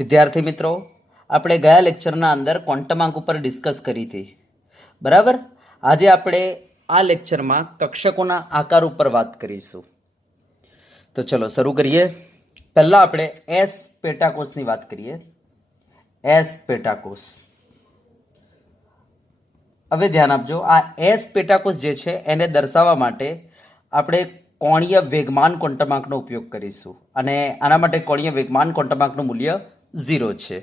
વિદ્યાર્થી મિત્રો, આપણે ગયા લેક્ચરના અંદર ક્વોન્ટમ આંક ઉપર ડિસ્કસ કરી હતી, બરાબર. આજે આપણે આ લેક્ચરમાં કક્ષકોના આકાર ઉપર વાત કરીશું. તો ચલો શરૂ કરીએ. પહેલાં આપણે એસ પેટાકોષની વાત કરીએ. એસ પેટાકોષ. હવે ધ્યાન આપજો, આ એસ પેટાકોષ જે છે એને દર્શાવવા માટે આપણે કોણીય વેગમાન ક્વોન્ટમ આંકનો ઉપયોગ કરીશું, અને આના માટે કોણીય વેગમાન ક્વોન્ટમ આંકનું મૂલ્ય 0 છે.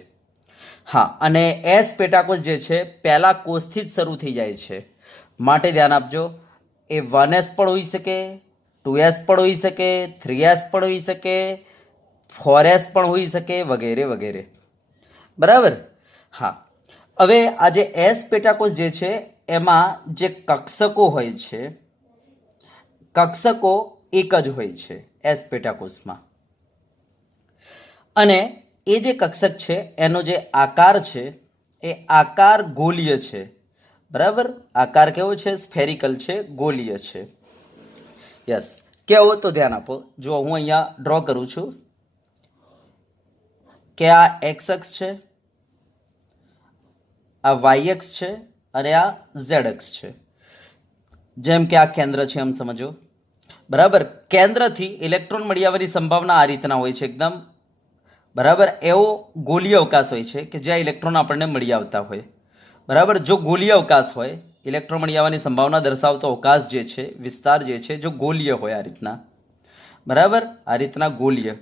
હા, અને એસ પેટાકોષ જે છે પહેલા કોષથી જ શરૂ થઈ જાય છે, માટે ધ્યાન આપજો. એ 1s પણ હોઈ શકે, 2s પણ હોઈ શકે, 3s પણ હોઈ શકે, 4s પણ હોઈ શકે, વગેરે વગેરે, બરાબર. હા, હવે આ જે એસ પેટાકોષ જે છે એમાં જે કક્ષકો હોય છે, કક્ષકો એક જ હોય છે એસ પેટાકોષમાં, અને એ જે કક્ષક છે એનો જે આકાર છે એ આકાર ગોલીય છે, બરાબર. આકાર કેવો છે? સ્ફેરિકલ છે, ગોલીય છે. યસ, કેવો? તો ધ્યાન આપો. જો હું અહીંયા ડ્રો કરું છું કે આ એક્સ અક્ષ છે, આ વાય અક્ષ છે, અને આ ઝેડ અક્ષ છે. જેમ કે આ કેન્દ્ર છે એમ સમજો, બરાબર. કેન્દ્રથી ઇલેક્ટ્રોન મળી આવવાની સંભાવના આ રીતના હોય છે એકદમ, બરાબર. એવો ગોલીય અવકાશ હોય છે કે જ્યાં ઇલેક્ટ્રોન આપણને મળી આવતા હોય, બરાબર. જો ગોલીય અવકાશ હોય, ઇલેક્ટ્રોન મળી આવવાની સંભાવના દર્શાવતો અવકાશ જે છે, વિસ્તાર જે છે, જો ગોલીય હોય આ રીતના, બરાબર, આ રીતના ગોલીય,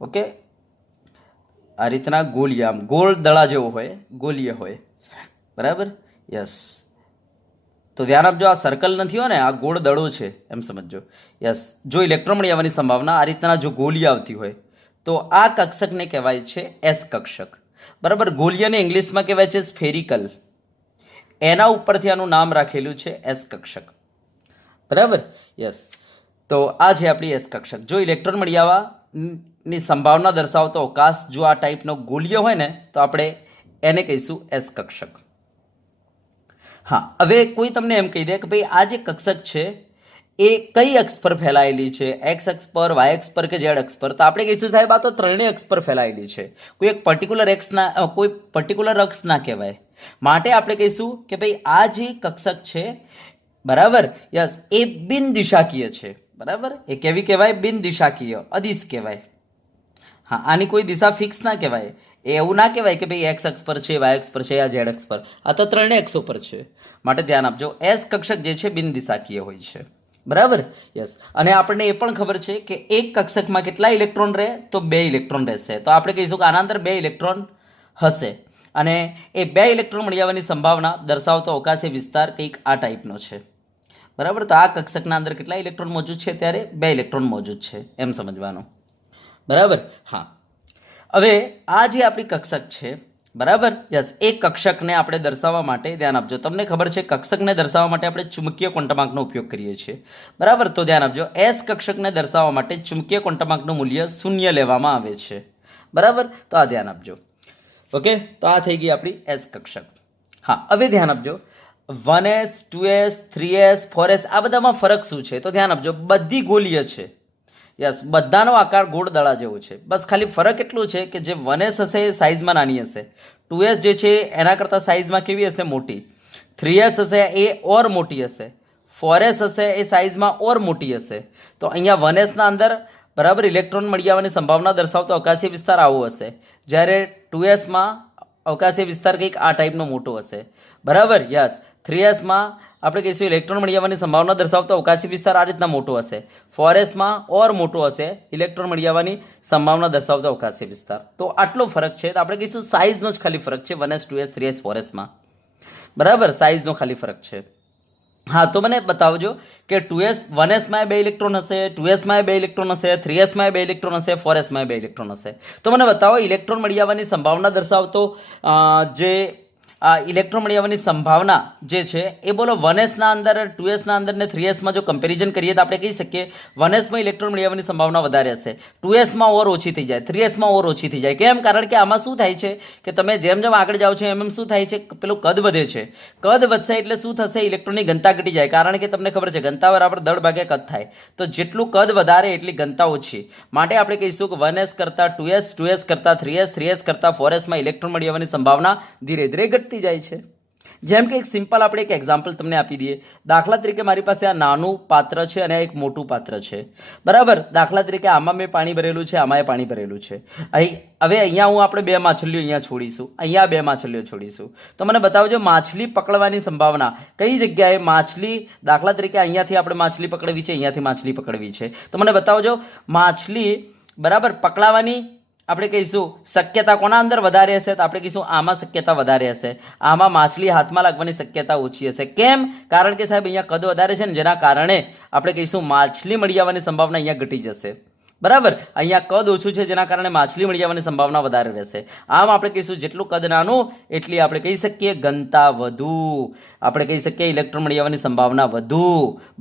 ઓકે, આ રીતના ગોલીય, આમ ગોળ દડા જેવો હોય, ગોલીય હોય, બરાબર. યસ, તો ધ્યાન આપજો, આ સર્કલ નથી હોય ને, આ ગોળ દડો છે એમ સમજો. યસ, જો ઇલેક્ટ્રોન મળી આવવાની સંભાવના આ રીતના જો ગોલીય આવતી હોય તો આ કક્ષકને કહેવાય છે એસ કક્ષક, બરાબર. ગોલીયને ઇંગ્લિશમાં કહેવાય છે સ્ફેરિકલ, એના ઉપરથી આનું નામ રાખેલું છે એસ કક્ષક, બરાબર. યસ, તો આ છે આપણી એસ કક્ષક. જો ઇલેક્ટ્રોન મળી આવવાની સંભાવના દર્શાવતો અવકાશ જો આ ટાઈપનો ગોલીય હોય ને તો આપણે એને કહીશું એસ કક્ષક. હા, હવે કોઈ તમને એમ કહી દે કે ભાઈ આ જે કક્ષક છે એ કઈ અક્ષ પર ફેલાયેલી છે, એક્સ અક્ષ પર, વાય અક્ષ પર કે ઝેડ અક્ષ પર? તો આપણે કહીશું સાહેબ આ તો ત્રણેય અક્ષ પર ફેલાયેલી છે, કોઈ એક પર્ટિક્યુલર એક્સના, કોઈ પર્ટિક્યુલર અક્ષ ના કહેવાય. માટે આપણે કહીશું કે ભાઈ આ જે કક્ષક છે, બરાબર, યસ, એ બિન દિશાકીય છે, બરાબર. એ કેવી કહેવાય? બિન દિશાકીય, અદિશ કહેવાય. હા, આની કોઈ દિશા ફિક્સ ના કહેવાય. એવું ના કહેવાય કે ભાઈ એક્સ અક્ષ પર છે, વાય અક્ષ પર છે, યા ઝેડ અક્ષ પર. આ તો ત્રણેય અક્ષો પર છે, માટે ધ્યાન આપજો, એસ કક્ષક જે છે બિન દિશાકીય હોય છે, બરાબર. યસ, અને આપણને એ પણ ખબર છે કે એક કક્ષકમાં કેટલા ઇલેક્ટ્રોન રહે? તો 2 ઇલેક્ટ્રોન રહેશે. તો આપણે કહીશું કે આના અંદર 2 ઇલેક્ટ્રોન હશે, અને એ 2 ઇલેક્ટ્રોન મળી આવવાની સંભાવના દર્શાવતો અવકાશી વિસ્તાર કંઈક આ ટાઈપનો છે, બરાબર. તો આ કક્ષકના અંદર કેટલા ઇલેક્ટ્રોન મોજૂદ છે? ત્યારે 2 ઇલેક્ટ્રોન મોજૂદ છે એમ સમજવાનું, બરાબર. હા, હવે આ જે આપણી કક્ષક છે, બરાબર. યસ, એ કક્ષકને આપણે દર્શાવવા માટે ધ્યાન આપજો, તમને ખબર છે કક્ષકને દર્શાવવા માટે આપણે ચુંબકીય ક્વોન્ટમ આંકનો ઉપયોગ કરીએ છીએ, બરાબર. તો ધ્યાન આપજો, એસ કક્ષકને દર્શાવવા માટે ચુંબકીય ક્વોન્ટમ આંકનું મૂલ્ય 0 લેવામાં આવે છે, બરાબર. તો આ ધ્યાન આપજો, ઓકે. તો આ થઈ ગઈ આપણી એસ કક્ષક. હા, હવે ધ્યાન આપજો, 1s, 2s, 3s, 4s આ બધામાં ફરક શું છે? તો ધ્યાન આપજો, બધી ગોલીય છે. યસ, બધાનો આકાર ગોળ દડા જેવો છે, બસ ખાલી ફરક એટલું છે કે જે 1s હશે એ સાઇઝમાં નાની હશે, 2s જે છે એના કરતાં સાઇઝમાં કેવી હશે? મોટી. 3s હશે એ ઓર મોટી હશે, 4s હશે એ સાઇઝમાં ઓર મોટી હશે. તો અહીંયા 1sના અંદર, બરાબર, ઇલેક્ટ્રોન મળી આવવાની સંભાવના દર્શાવતો અવકાશી વિસ્તાર આવો હશે, જ્યારે 2sમાં અવકાશી વિસ્તાર કંઈક આ ટાઈપનો મોટો હશે, બરાબર. યસ, 3sમાં આપણે કહીશું ઇલેક્ટ્રોન મળી આવવાની સંભાવના દર્શાવતો અવકાશી વિસ્તાર આ રીતના મોટો હશે, 4sમાં ઓર મોટો હશે ઇલેક્ટ્રોન મળી આવવાની સંભાવના દર્શાવતો અવકાશી વિસ્તાર. તો આટલો ફરક છે, તો આપણે કહીશું સાઇઝનો જ ખાલી ફરક છે 1s, 2s, 3s, 4sમાં, બરાબર. સાઇઝનો ખાલી ફરક છે. હા, તો મને બતાવજો કે 2s, 1sમાં 2 ઇલેક્ટ્રોન હશે, 2sમાં 2 ઇલેક્ટ્રોન હશે, 3sમાં 2 ઇલેક્ટ્રોન હશે, 4sમાં 2 ઇલેક્ટ્રોન હશે. તો મને બતાવો ઇલેક્ટ્રોન મળી આવવાની સંભાવના દર્શાવતો જે ઇલેક્ટ્રોન મળી આવવાની સંભાવના જે છે એ બોલો 1s ના અંદર 2s ના અંદર ને 3s માં જો કમ્પેરિઝન કરીએ તો આપણે કહી શકીએ 1s માં ઇલેક્ટ્રોન મળી આવવાની સંભાવના વધારે હશે, 2s માં ઓર ઓછી થઈ જાય, 3s માં ઓર ઓછી થઈ જાય. કેમ? કારણ કે આમાં શું થાય છે કે તમે જેમ જેમ આગળ જાઓ છો એમ એમ શું થાય છે, પેલું કદ વધે છે. કદ વધશે એટલે શું થશે? ઇલેક્ટ્રોનની ઘનતા ઘટી જાય. કારણ કે તમને ખબર છે ઘનતા બરાબર દળ ભાગ્યા કદ થાય. તો જેટલું કદ વધારે એટલી ઘનતા ઓછી. માટે આપણે કહીશું કે 1s કરતા 2s, 2s કરતા 3s, 3s કરતા 4s માં ઇલેક્ટ્રોન મળી આવવાની સંભાવના ધીરે ધીરે ઘટતી જાય છે. જેમ કે એક સિમ્પલ આપણે એક એક્ઝામ્પલ તમને આપી દઈએ. દાખલા તરીકે મારી પાસે આ નાનું પાત્ર છે અને એક મોટું પાત્ર છે, બરાબર. દાખલા તરીકે આમાં મેં પાણી ભરેલું છે, આમાં પાણી ભરેલું છે. હવે અહીંયા હું આપણે 2 માછલીઓ અહીંયા છોડીશું, અહીંયા 2 માછલીઓ છોડીશું. તો મને બતાવજો માછલી પકડવાની સંભાવના કઈ જગ્યાએ માછલી, દાખલા તરીકે અહીંયાથી આપણે માછલી પકડવી છે, અહીંયાથી માછલી પકડવી છે. તો મને બતાવજો માછલી બરાબર પકડાવાની આપણે કહીશું શક્યતા કોના અંદર વધારે હશે? તો આપણે કહીશું આમાં શક્યતા વધારે હશે, આમાં માછલી હાથમાં લાગવાની શક્યતા ઓછી હશે. કેમ? કારણ કે સાહેબ અહીંયા કદ વધારે છે ને, જેના કારણે આપણે કહીશું માછલી મળી આવવાની સંભાવના અહીંયા ઘટી જશે, બરાબર. અહીંયા કદ ઓછું છે જેના કારણે માછલી મળી આવવાની સંભાવના વધારે રહેશે. આમ આપણે કહીશું જેટલું કદ નાનું એટલી આપણે કહી શકીએ ઘનતા વધુ, આપણે કહી શકીએ ઇલેક્ટ્રોન મળી આવવાની સંભાવના વધુ,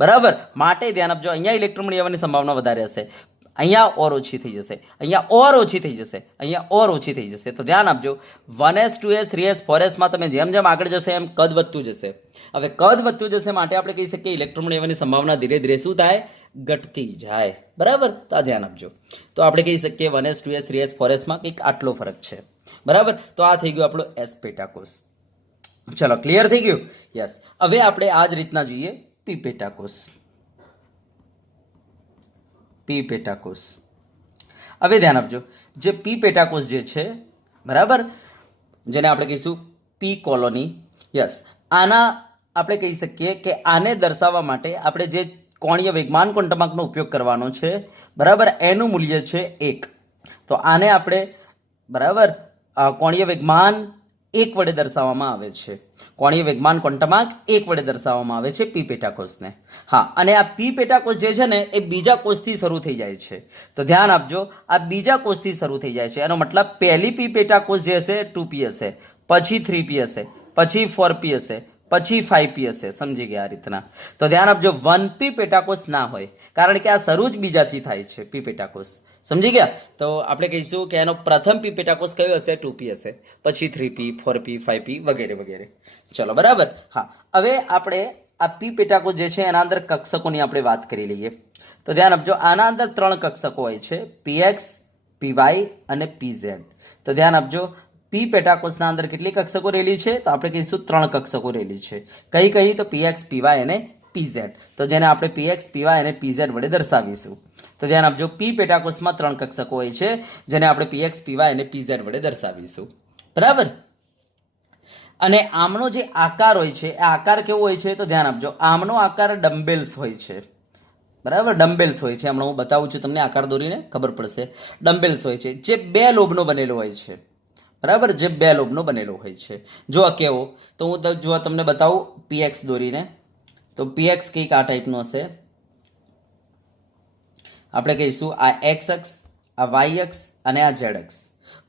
બરાબર. માટે ધ્યાન આપજો, અહીંયા ઇલેક્ટ્રોન મળી આવવાની સંભાવના વધારે હશે, અહીંયા ઓર ઓછી થઈ જશે, અહીંયા ઓર ઓછી થઈ જશે, અહીંયા ઓર ઓછી થઈ જશે. તો ધ્યાન આપજો 1s, 2s, 3s, 4s માં તમે જેમ જેમ આગળ જશે એમ કદ વધતું જશે. હવે કદ વધતું જશે માટે આપણે કહી શકીએ ઇલેક્ટ્રોન મળી આવવાની સંભાવના ધીરે ધીરે શું થાય? ઘટતી જાય, બરાબર. તો આ ધ્યાન આપજો. તો આપણે કહી શકીએ 1s, 2s, 3s, 4s માં કંઈક આટલો ફરક છે, બરાબર. તો આ થઈ ગયું આપણો એસ પેટા કોષ. ચલો ક્લિયર થઈ ગયું? યસ. હવે આપણે આ જ રીતના જોઈએ પી પેટા કોષ. પી પેટાકોષ. હવે ધ્યાન આપજો, જે પી પેટાકોષ જે છે, બરાબર, જેને આપણે કહીશું પી કોલોની. યસ. આના આપણે કહી શકીએ કે આને દર્શાવવા માટે આપણે જે કોણીય વેગમાન ક્વોન્ટમાર્કનો ઉપયોગ કરવાનો છે, બરાબર, એનું મૂલ્ય છે 1. તો આને આપણે બરાબર કોણીય વેગમાન 1 વડે દર્શાવવામાં આવે છે. કોણીય વેગમાન ક્વોન્ટમાર્ક 1 વડે દર્શાવવામાં આવે છે પી પેટાકોષને. હા, અને આ પી પેટાકોષ જે છે ને એ બીજા કોષથી શરૂ થઈ જાય છે. તો ધ્યાન આપજો, આ બીજા કોષથી શરૂ થઈ જાય છે. એનો મતલબ પહેલી પી પેટાકોષ જે હશે 2p હશે, પછી 3p હશે, પછી 4p હશે, પછી 5p હશે. સમજી ગયા આ રીતના? તો ધ્યાન આપજો 1p પેટાકોષ ના હોય, કારણ કે આ શરૂ જ બીજાથી થાય છે પી પેટાકોષ. સમજી ગયા? તો આપણે કહીશું કે એનો પ્રથમ પી પેટાકોષ કયો હશે? 2p હશે, પછી 3p, 4p, 5p વગેરે વગેરે. ચલો બરાબર. હા, હવે આપણે આ પી પેટાકોષ જે છે એના અંદર કક્ષકોની આપણે વાત કરી લઈએ. તો ધ્યાન આપજો, આના અંદર 3 કક્ષકો હોય છે, px, py અને pz. તો ધ્યાન આપજો, પી પેટાકોષના અંદર કેટલી કક્ષકો રહેલી છે? તો આપણે કહીશું 3 કક્ષકો રહેલી છે. કઈ કઈ? તો px, py અને pz. તો જેને આપણે px, py અને pz વડે દર્શાવીશું. તો ધ્યાન આપજો, પી પેટાકોષમાં 3 કક્ષકો હોય છે જેને આપણે px, py અને pz વડે દર્શાવીશું, બરાબર. અને આમનો જે આકાર હોય છે એ આકાર કેવો હોય છે? તો ધ્યાન આપજો, આમનો આકાર ડમ્બેલ્સ હોય છે, બરાબર. ડમ્બેલ્સ હોય છે. હમણાં હું બતાવું છું તમને, આકાર દોરીને ખબર પડશે. ડમ્બેલ્સ હોય છે જે 2 લોબનો બનેલો હોય છે, બરાબર, જે 2 લોબનો બનેલો હોય છે. જો કેવો? તો હું જો તમને બતાવું px દોરીને, તો px કંઈક આ ટાઈપનો હશે. આપણે કહીશું આ x અક્ષ, આ y અક્ષ અને આ z અક્ષ,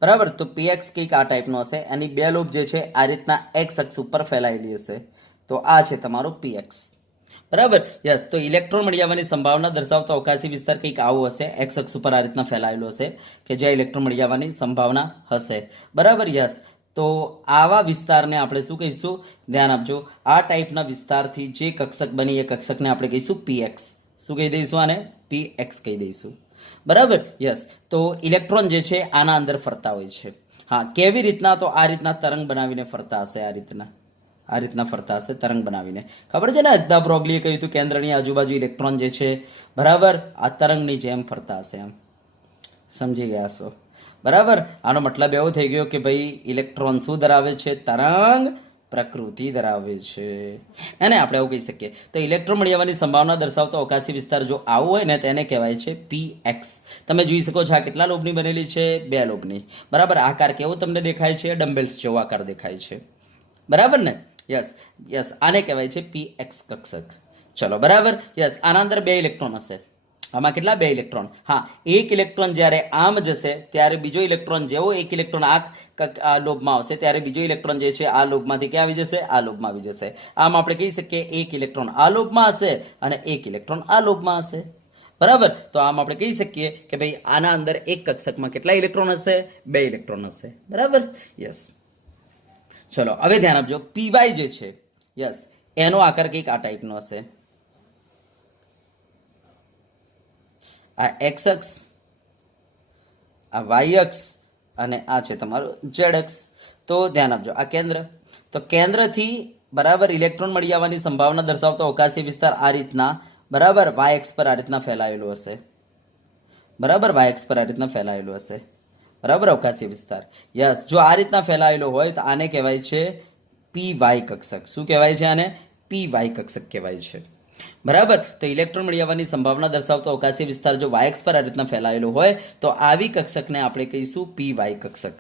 બરાબર. તો px કંઈક આ ટાઈપનો હશે. એની 2 લોબ જે છે આ રીતના x અક્ષ ઉપર ફેલાયેલી હશે. તો આ છે તમારો px, બરાબર. યસ. તો ઇલેક્ટ્રોન મળી આવવાની સંભાવના દર્શાવતો અવકાશી વિસ્તાર કંઈક આવો હશે, x અક્ષ ઉપર આ રીતના ફેલાયેલો હશે કે જ્યાં ઇલેક્ટ્રોન મળી આવવાની સંભાવના હશે, બરાબર. યસ. તો આવા વિસ્તારને આપણે શું કહીશું? ધ્યાન આપજો, આ ટાઈપના વિસ્તારથી જે કક્ષક બની એ કક્ષકને આપણે કહીશું px. શું કહી દઈશું? આને px કહી દઈશું, બરાબર. યસ. તો ઇલેક્ટ્રોન જે છે આના અંદર ફરતા હોય છે. હા, કેવી રીતના? તો આ રીતના તરંગ બનાવીને ફરતા હશે, આ રીતના ફરતા હશે તરંગ બનાવીને. ખબર છે ને, ધ બ્રોગલીએ કહ્યું હતું કેન્દ્રની આજુબાજુ ઇલેક્ટ્રોન જે છે, બરાબર, આ તરંગની જેમ ફરતા હશે. એમ સમજી ગયા છો, બરાબર. આનો મતલબ એવો થઈ ગયો કે ભાઈ ઇલેક્ટ્રોન શું ધરાવે છે? તરંગ પ્રકૃતિ ધરાવે છે, એને આપણે એવું કહી શકીએ. તો ઇલેક્ટ્રોન મળી આવવાની સંભાવના દર્શાવતો અવકાશી વિસ્તાર જો આવો હોય ને તેને કહેવાય છે px. તમે જોઈ શકો છો આ કેટલા લોબની બનેલી છે? 2 લોબની, બરાબર. આકાર કેવો તમને દેખાય છે? ડમ્બેલ્સ જેવો આકાર દેખાય છે, બરાબર ને? યસ. યસ. આને કહેવાય છે px કક્ષક. ચલો બરાબર. યસ. આના અંદર 2 ઇલેક્ટ્રોન હશે, આમાં કેટલા? 2 ઇલેક્ટ્રોન. હા, એક ઇલેક્ટ્રોન જ્યારે આમ જશે ત્યારે બીજો ઇલેક્ટ્રોન જેવો એક ઇલેક્ટ્રોન આ લોબમાં આવશે ત્યારે બીજો ઇલેક્ટ્રોન જે છે આ લોબમાંથી ક્યાં આવી જશે? આ લોબમાં આવી જશે. આમ આપણે કહી શકીએ એક ઇલેક્ટ્રોન આ લોબમાં હશે અને એક ઇલેક્ટ્રોન આ લોબમાં હશે. બરાબર. તો આમ આપણે કહી શકીએ કે ભાઈ આના અંદર એક કક્ષકમાં કેટલા ઇલેક્ટ્રોન હશે? 2 ઇલેક્ટ્રોન હશે. બરાબર. યસ. ચલો હવે ધ્યાન આપજો. પીવાય જે છે, યસ, એનો આકાર કંઈક આ ટાઈપનો હશે. આ એક્સ અક્ષ, આ વાય અક્ષ અને આ છે તમારું ઝેડ અક્ષ. તો ધ્યાન આપજો, આ કેન્દ્ર. તો કેન્દ્રથી બરાબર ઇલેક્ટ્રોન મળી આવવાની સંભાવના દર્શાવતો અવકાશી વિસ્તાર આ રીતના બરાબર વાય એક્સ પર આ રીતના ફેલાયેલો હશે. બરાબર, વાય એક્સ પર આ રીતના ફેલાયેલો હશે. બરાબર, અવકાશી વિસ્તાર. યસ, જો આ રીતના ફેલાયેલો હોય તો આને કહેવાય છે પી વાય કક્ષક. શું કહેવાય છે આને? પી વાય કક્ષક કહેવાય છે. બરાબર. તો ઇલેક્ટ્રોન મળી આવવાની સંભાવના દર્શાવતો અવકાશી વિસ્તાર જો વાય એક્સ પર આ રીતના ફેલાયેલો હોય તો આવી કક્ષકને આપણે કહીશું પી વાય કક્ષક.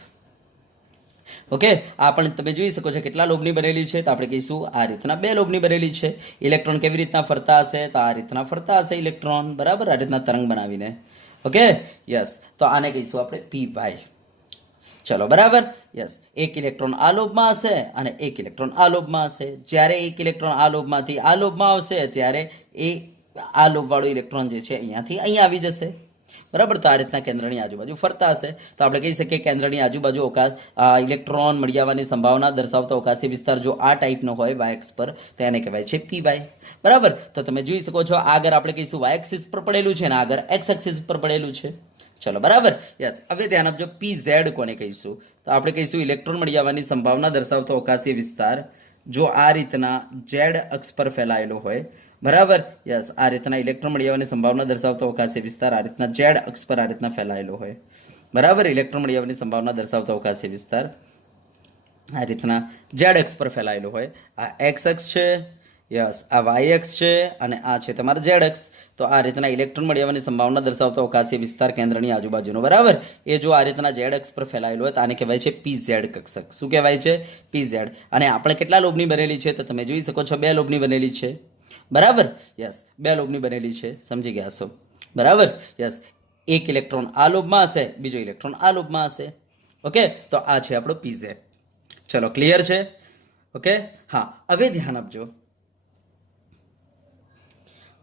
ઓકે, આ પણ તમે જોઈ શકો છો કેટલા લોબની બનેલી છે, તો આપણે કહીશું આ રીતના 2 લોબની બનેલી છે. ઇલેક્ટ્રોન કેવી રીતના ફરતા હશે? તો આ રીતના ફરતા હશે ઇલેક્ટ્રોન. બરાબર, આ રીતના તરંગ બનાવીને. Okay, yes. તો આને કહીશું આપણે પી વાય. ચલો, બરાબર. યસ, એક ઇલેક્ટ્રોન આ લોબમાં હશે અને એક ઇલેક્ટ્રોન આ લોબમાં હશે. જ્યારે એક ઇલેક્ટ્રોન આ લોબમાંથી આ લોબમાં આવશે ત્યારે એ આ લોબવાળો ઇલેક્ટ્રોન જે છે અહીંયાથી અહીંયા આવી જશે. બરાબર. તો આ રીતના કેન્દ્રની આજુબાજુ ફરતા હશે. તો આપણે કહી શકીએ કેન્દ્રની આજુબાજુ ઇલેક્ટ્રોન મળી આવવાની સંભાવના દર્શાવતો અવકાશી વિસ્તાર જો આ ટાઈપનો હોય વાય એક્સ પર તો એને કહેવાય છે પી વાય. બરાબર. તો તમે જોઈ શકો છો આગળ આપણે કહીશું વાય એક્સિસ પર પડેલું છે અને આગળ એક્સ એક્સિસ પર પડેલું છે. ચલો, બરાબર. યસ, હવે ધ્યાન આપજો. પી ઝેડ કોને કહીશું? તો આપણે કહીશું ઇલેક્ટ્રોન મળી આવવાની સંભાવના દર્શાવતો અવકાશી વિસ્તાર જો આ રીતના ઝેડ અક્ષ પર ફેલાયેલો હોય. બરાબર. યસ, આ રીતના ઇલેક્ટ્રોન મળી આવવાની સંભાવના દર્શાવતો અવકાશી વિસ્તાર આ રીતના ઝેડ અક્ષ પર આ રીતના ફેલાયેલો હોય. બરાબર. ઇલેક્ટ્રોન મળી આવવાની સંભાવના દર્શાવતો અવકાશી વિસ્તાર આ રીતના ઝેડ અક્ષ પર ફેલાયેલો હોય. આ એક્સ અક્ષ છે, યસ, આ વાય અક્ષ છે અને આ છે તમારા ઝેડ અક્ષ. તો આ રીતના ઇલેક્ટ્રોન મળી આવવાની સંભાવના દર્શાવતો અવકાશી વિસ્તાર કેન્દ્રની આજુબાજુનો. બરાબર. એ જો આ રીતના ઝેડ અક્ષ પર ફેલાયેલો હોય તો આને કહેવાય છે પી ઝેડ કક્ષક. શું કહેવાય છે? પી ઝેડ. અને આપણે કેટલા લોબની બનેલી છે? તો તમે જોઈ શકો છો 2 લોબની બનેલી છે. બરાબર. યસ, 2 લોબની બનેલી છે. સમજી ગયા હશો. બરાબર. યસ, એક ઇલેક્ટ્રોન આ લોબમાં હશે, બીજો ઇલેક્ટ્રોન આ લોબમાં હશે. ઓકે, તો આ છે આપણો પી ઝેડ. ચલો, ક્લિયર છે? ઓકે, હા. હવે ધ્યાન આપજો.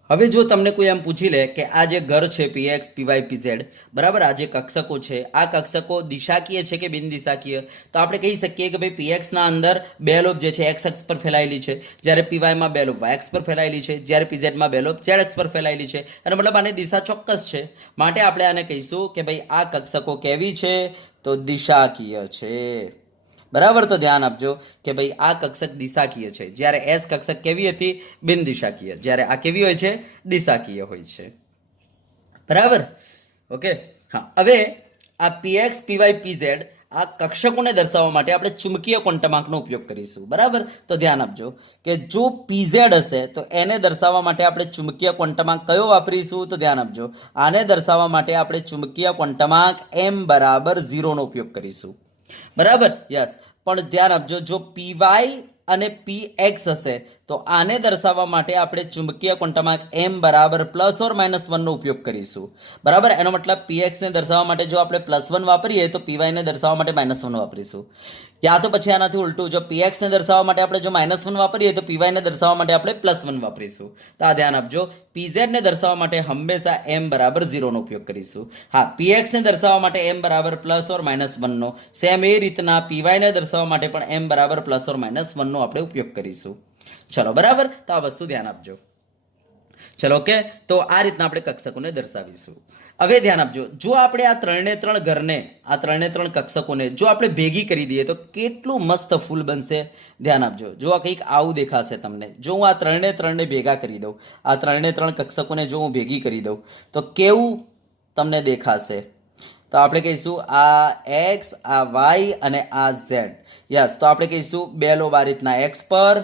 હવે જો તમને કોઈ એમ પૂછી લે કે આ જે ઘર છે પીએક્સ પીવાય પીઝેડ, બરાબર, આ જે કક્ષકો છે આ કક્ષકો દિશાકીય છે કે બિન દિશાકીય? તો આપણે કહી શકીએ કે ભાઈ પીએક્સના અંદર 2 લોબ જે છે એક્સ અક્ષ પર ફેલાયેલી છે, જ્યારે પીવાયમાં 2 લોબ વાય અક્ષ પર ફેલાયેલી છે, જ્યારે પીઝેડમાં 2 લોબ ઝેડ અક્ષ પર ફેલાયેલી છે. અને મતલબ આની દિશા ચોક્કસ છે. માટે આપણે આને કહીશું કે ભાઈ આ કક્ષકો કેવી છે? તો દિશાકીય છે. બરાબર. તો ધ્યાન આપજો કે ભાઈ આ કક્ષક દિશાકીય છે, જ્યારે એસ કક્ષક કેવી હતી? બિન દિશાકીય. જ્યારે આ કેવી હોય છે? દિશાકીય હોય છે. બરાબર. ઓકે, હા. હવે આ પીએક્સ પીવાય પીઝેડ આ કક્ષકોને દર્શાવવા માટે આપણે ચુંબકીય ક્વોન્ટમાંકનો ઉપયોગ કરીશું. બરાબર. તો ધ્યાન આપજો કે જો પીઝેડ હશે તો એને દર્શાવવા માટે આપણે ચુંબકીય ક્વોન્ટમાંક કયો વાપરીશું? તો ધ્યાન આપજો, આને દર્શાવવા માટે આપણે ચુંબકીય ક્વોન્ટમાંક m બરાબર 0 નો ઉપયોગ કરીશું. બરાબર. યસ, પણ ધ્યાન આપજો જો પીવાય અને પી એક્સ હશે તો આને દર્શાવવા માટે આપણે ચુંબકીય ક્વોન્ટમાંક m બરાબર +or-1 નો ઉપયોગ કરીશું. બરાબર. એનો મતલબ પીએક્સને દર્શાવવા માટે જો આપણે +1 વાપરીએ તો પીવાયને દર્શાવવા માટે -1 વાપરીશું. યા તો પછી આનાથી ઉલટું, જો પીએક્સને દર્શાવવા માટે આપણે જો -1 વાપરીએ તો પીવાયને દર્શાવવા માટે આપણે +1 વાપરીશું. તો આ ધ્યાન આપજો, પીઝેડને દર્શાવવા માટે હંમેશા m બરાબર 0 નો ઉપયોગ કરીશું. હા, પીએક્સને દર્શાવવા માટે m બરાબર +or-1 નો. સેમ એ રીતના પીવાયને દર્શાવવા માટે પણ m બરાબર +or-1 નો આપણે ઉપયોગ કરીશું. ચલો, બરાબર. તો આ વસ્તુ ધ્યાન આપજો. ચલો, ઓકે. તો આ રીતના આપણે કક્ષકોને દર્શાવીશું. હવે ધ્યાન આપજો, જો આપણે આ 3 ઘરને, આ 3 કક્ષકોને જો આપણે ભેગી કરી દઈએ તો કેટલું મસ્ત ફૂલ બનશે. ધ્યાન આપજો, જો આ કંઈક આવું દેખાશે તમને. જો હું આ 3 ભેગા કરી દઉં, આ 3 કક્ષકોને જો હું ભેગી કરી દઉં તો કેવું તમને દેખાશે? તો આપણે કહીશું આ એક્સ, આ વાય અને આ ઝેડ. યસ, તો આપણે કહીશું 2 લોબ આ રીતના એક્સ પર,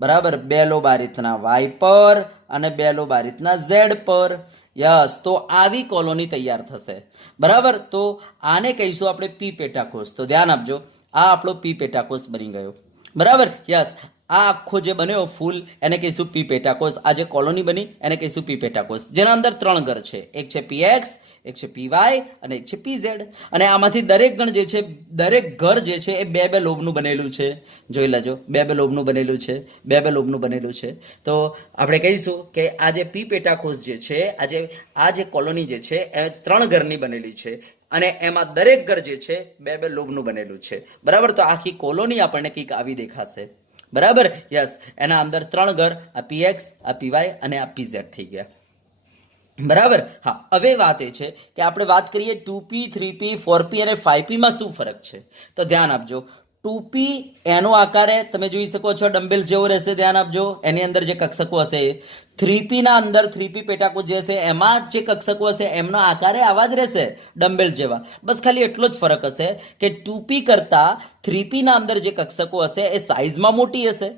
બરાબર, 2 લોબ આ રીતના વાય પર અને 2 લોબ આ રીતના ઝેડ પર. યસ, તો આવી કોલોની તૈયાર થશે. બરાબર. તો આને કહીશું આપણે પી પેટાકોષ. તો ધ્યાન આપજો, આ આપણો પી પેટાકોષ બની ગયો. બરાબર. યસ, આ આખો જે બન્યો ફૂલ એને કહીશું પી પેટાકોષ. આ જે કોલોની બની એને કહીશું પી પેટાકોષ, જેના અંદર 3 ઘર છે. એક છે પીએક્સ, એક છે પીવાય અને એક છે પીઝેડ. અને આમાંથી દરેક ગણ જે છે, દરેક ઘર જે છે એ 2 લોબનું બનેલું છે. જોઈ લેજો, 2 લોબનું બનેલું છે, 2 લોબનું બનેલું છે. તો આપણે કહીશું કે આ જે પી પેટાકોષ જે છે, આ જે કોલોની જે છે એ 3 ઘરની બનેલી છે અને એમાં દરેક ઘર જે છે 2 લોબનું બનેલું છે. બરાબર. તો આખી કોલોની આપણને કંઈક આવી દેખાશે. બરાબર. યસ, એના અંદર 3 ઘર, આ પીએક્સ, આ પીવાય અને આ પીઝેડ થઈ ગયા. બરાબર. હા, હવે વાત એ છે કે આપણે વાત કરીએ 2p, 3p, 4p અને 5p માં શું ફરક છે. તો ધ્યાન આપજો. 2p એનો આકારે તમે જોઈ શકો છો ડમ્બેલ જેવો રહેશે. ધ્યાન આપજો, એની અંદર જે કક્ષકો હશે. 3p ના અંદર 3p પેટાકોષ જે હશે એમાં જે કક્ષકો હશે એમનો આકારે આવા જ રહેશે, ડમ્બેલ જેવા. બસ ખાલી એટલો જ ફરક હશે કે 2p કરતા 3p ના અંદર જે કક્ષકો હશે એ સાઈઝમાં મોટી હશે.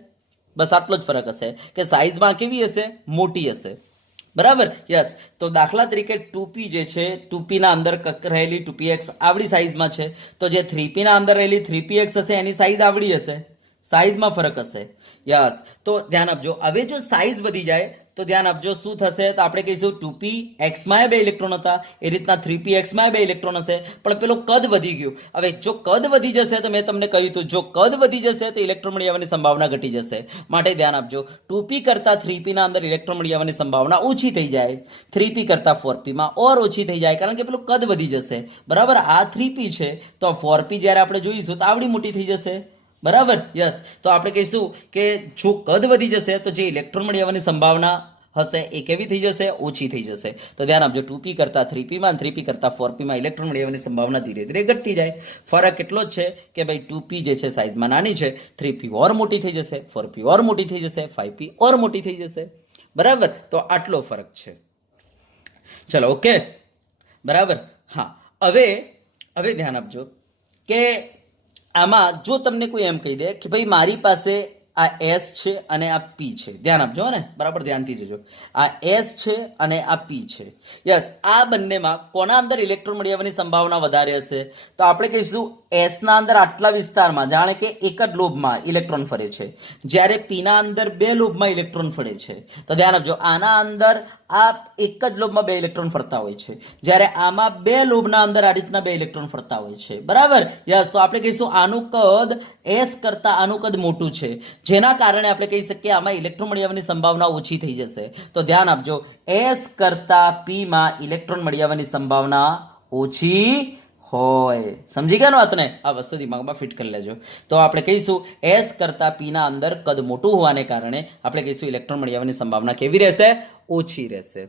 બસ આટલો જ ફરક હશે કે સાઈઝમાં કેવી હશે, મોટી હશે. બરાબર. યસ. તો દાખલા તરીકે 2p જે છે, 2p ના અંદર રહેલી 2px આવડી સાઈઝમાં છે, તો જે 3p ના અંદર રહેલી 3px હશે એની સાઈઝ આવડી હશે, સાઈઝમાં ફરક હશે. યસ. તો ધ્યાન આપજો. હવે જો સાઈઝ વધી જાય તો ધ્યાન આપજો શું થશે. તો આપણે કહીશું 2p એક્સમાં 2 ઇલેક્ટ્રોન હતા, એ રીતના 3p એક્સમાં 2 ઇલેક્ટ્રોન હશે, પણ પેલો કદ વધી ગયું. હવે જો કદ વધી જશે તો મેં તમને કહ્યું હતું, જો કદ વધી જશે તો ઇલેક્ટ્રોન મળી આવવાની સંભાવના ઘટી જશે. માટે ધ્યાન આપજો, 2p કરતા 3p ના અંદર ઇલેક્ટ્રોન મળી આવવાની સંભાવના ઓછી થઈ જાય, 3p કરતા 4p માં ઓર ઓછી થઈ જાય, કારણ કે પેલું કદ વધી જશે. બરાબર. આ 3p છે તો 4p જ્યારે આપણે જોઈશું તો આવડી મોટી થઈ જશે. બરાબર. યસ. તો આપણે કહીશું કે જો કદ વધી જશે તો જે ઇલેક્ટ્રોન મળી આવવાની સંભાવના હશે એ કેવી થઈ જશે, ઓછી થઈ જશે. તો ધ્યાન આપજો, 2p કરતા 3p માં, 3p કરતા 4p માં ઇલેક્ટ્રોન મળી આવવાની સંભાવના ધીરે ધીરે ઘટતી જાય. ફરક એટલો જ છે કે ભાઈ 2p જે છે સાઈઝમાં નાની છે, 3p ઓર મોટી થઈ જશે, 4p ઓર મોટી થઈ જશે, 5p ઓર મોટી થઈ જશે. બરાબર. તો આટલો ફરક છે. ચલો, ઓકે. બરાબર. હા, હવે ધ્યાન આપજો કે આમાં જો તમને કોઈ એમ કહી દે કે ભાઈ મારી પાસે આ એસ છે અને આ પી છે. ધ્યાન આપજો ને, બરાબર ધ્યાનથી જોજો. આ એસ છે અને આ પી છે. યસ. આ બંનેમાં કોના અંદર ઇલેક્ટ્રોન મળી આવવાની સંભાવના વધારે હશે? તો આપણે કહીશું એસ ના અંદર આટલા વિસ્તારમાં, જાણે કે એક જ લોબમાં ઇલેક્ટ્રોન ફરે છે, જ્યારે પી ના અંદર 2 લોબમાં ઇલેક્ટ્રોન ફરે છે. તો ધ્યાન આપજો, આના અંદર આ એક જ લોબમાં 2 ઇલેક્ટ્રોન ફરતા હોય છે, જ્યારે આમાં 2 લોબના અંદર આ રીતના 2 ઇલેક્ટ્રોન ફરતા હોય છે. બરાબર. યસ. તો આપણે કહીશું આનું કદ એસ કરતા આનું કદ મોટું છે, જેના કારણે આપણે કહી શકીએ આમાં ઇલેક્ટ્રોન મળી આવવાની સંભાવના ઓછી થઈ જશે. તો ધ્યાન આપજો, એસ કરતા પી માં ઇલેક્ટ્રોન મળી આવવાની સંભાવના ઓછી હોય. સમજી ગયા વાતને? આ વસ્તુ દિમાગમાં ફિટ કરી લેજો. તો આપણે કહીશું એસ કરતા પી ના અંદર કદ મોટું હોવાને કારણે આપણે કહીશું ઇલેક્ટ્રોન મળી આવવાની સંભાવના કેવી રહેશે, ઓછી રહેશે.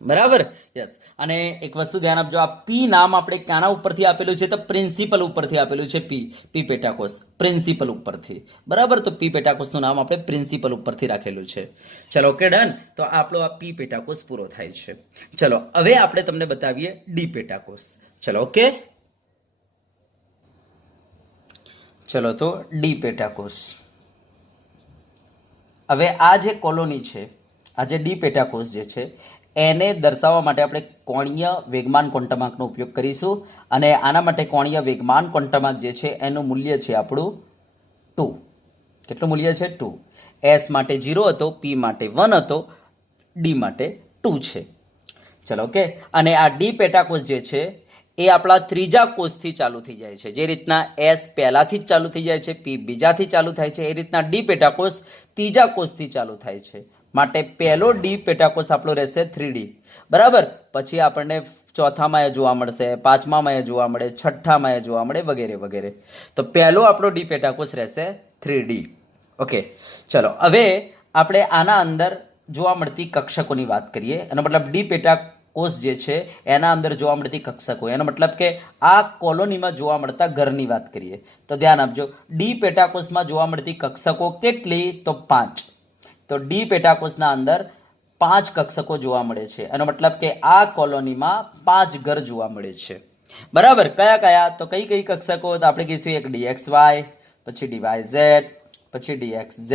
બરાબર. યસ. અને એક વસ્તુ ધ્યાન આપજો, આ પી નામ આપણે ક્યાંના ઉપરથી આપેલું છે? તો પ્રિન્સિપલ ઉપરથી આપેલું છે. પી પેટાકોષ પ્રિન્સિપલ ઉપરથી. બરાબર. તો પી પેટાકોષનું નામ આપણે પ્રિન્સિપલ ઉપરથી રાખેલું છે. ચલો, ઓકે, ડન. તો આપણો આ પી પેટાકોષ પૂરો થાય છે. ચલો, હવે આપણે તમને બતાવીએ ડી પેટાકોષ. ચલો, ઓકે. ચલો, તો ડી પેટાકોષ. હવે આ જે કોલોની છે, આ જે ડી પેટાકોષ જે છે એને દર્શાવવા માટે આપણે કોણીય વેગમાન ક્વોન્ટમાર્કનો ઉપયોગ કરીશું. અને આના માટે કોણીય વેગમાન ક્વોન્ટમાર્ક જે છે એનું મૂલ્ય છે આપણું 2. કેટલું મૂલ્ય છે? 2. એસ માટે 0 હતો, પી માટે 1 હતો, ડી માટે 2 છે. ચલો, ઓકે. અને આ ડી પેટાકોષ જે છે એ આપણા ત્રીજા કોષથી ચાલુ થઈ જાય છે. જે રીતના એસ પહેલાથી જ ચાલુ થઈ જાય છે, પી બીજાથી ચાલુ થાય છે, એ રીતના ડી પેટાકોષ ત્રીજા કોષથી ચાલુ થાય છે. માટે પહેલો ડી પેટાકોષ આપણો રહેશે 3D. બરાબર. પછી આપણને ચોથામાં એ જોવા મળશે, પાંચમામાં એ જોવા મળે, છઠ્ઠામાં એ જોવા મળે, વગેરે વગેરે. તો પહેલો આપણો ડી પેટાકોષ રહેશે 3D. ઓકે. ચલો, હવે આપણે આના અંદર જોવા મળતી કક્ષકોની વાત કરીએ. એનો મતલબ ડી પેટાકોષ જે છે એના અંદર જોવા મળતી કક્ષકો, એનો મતલબ કે આ કોલોનીમાં જોવા મળતા ઘરની વાત કરીએ. તો ધ્યાન આપજો, ડી પેટાકોષમાં જોવા મળતી કક્ષકો કેટલી? તો 5. તો ડી પેટાકોષના અંદર 5 કક્ષકો જોવા મળે છે. એનો મતલબ કે આ કોલોનીમાં 5 ઘર જોવા મળે છે. બરાબર. કયા કયા? તો કઈ કઈ કક્ષકો? તો આપણે કહીશું એક DXY, પછી DYZ, પછી DXZ,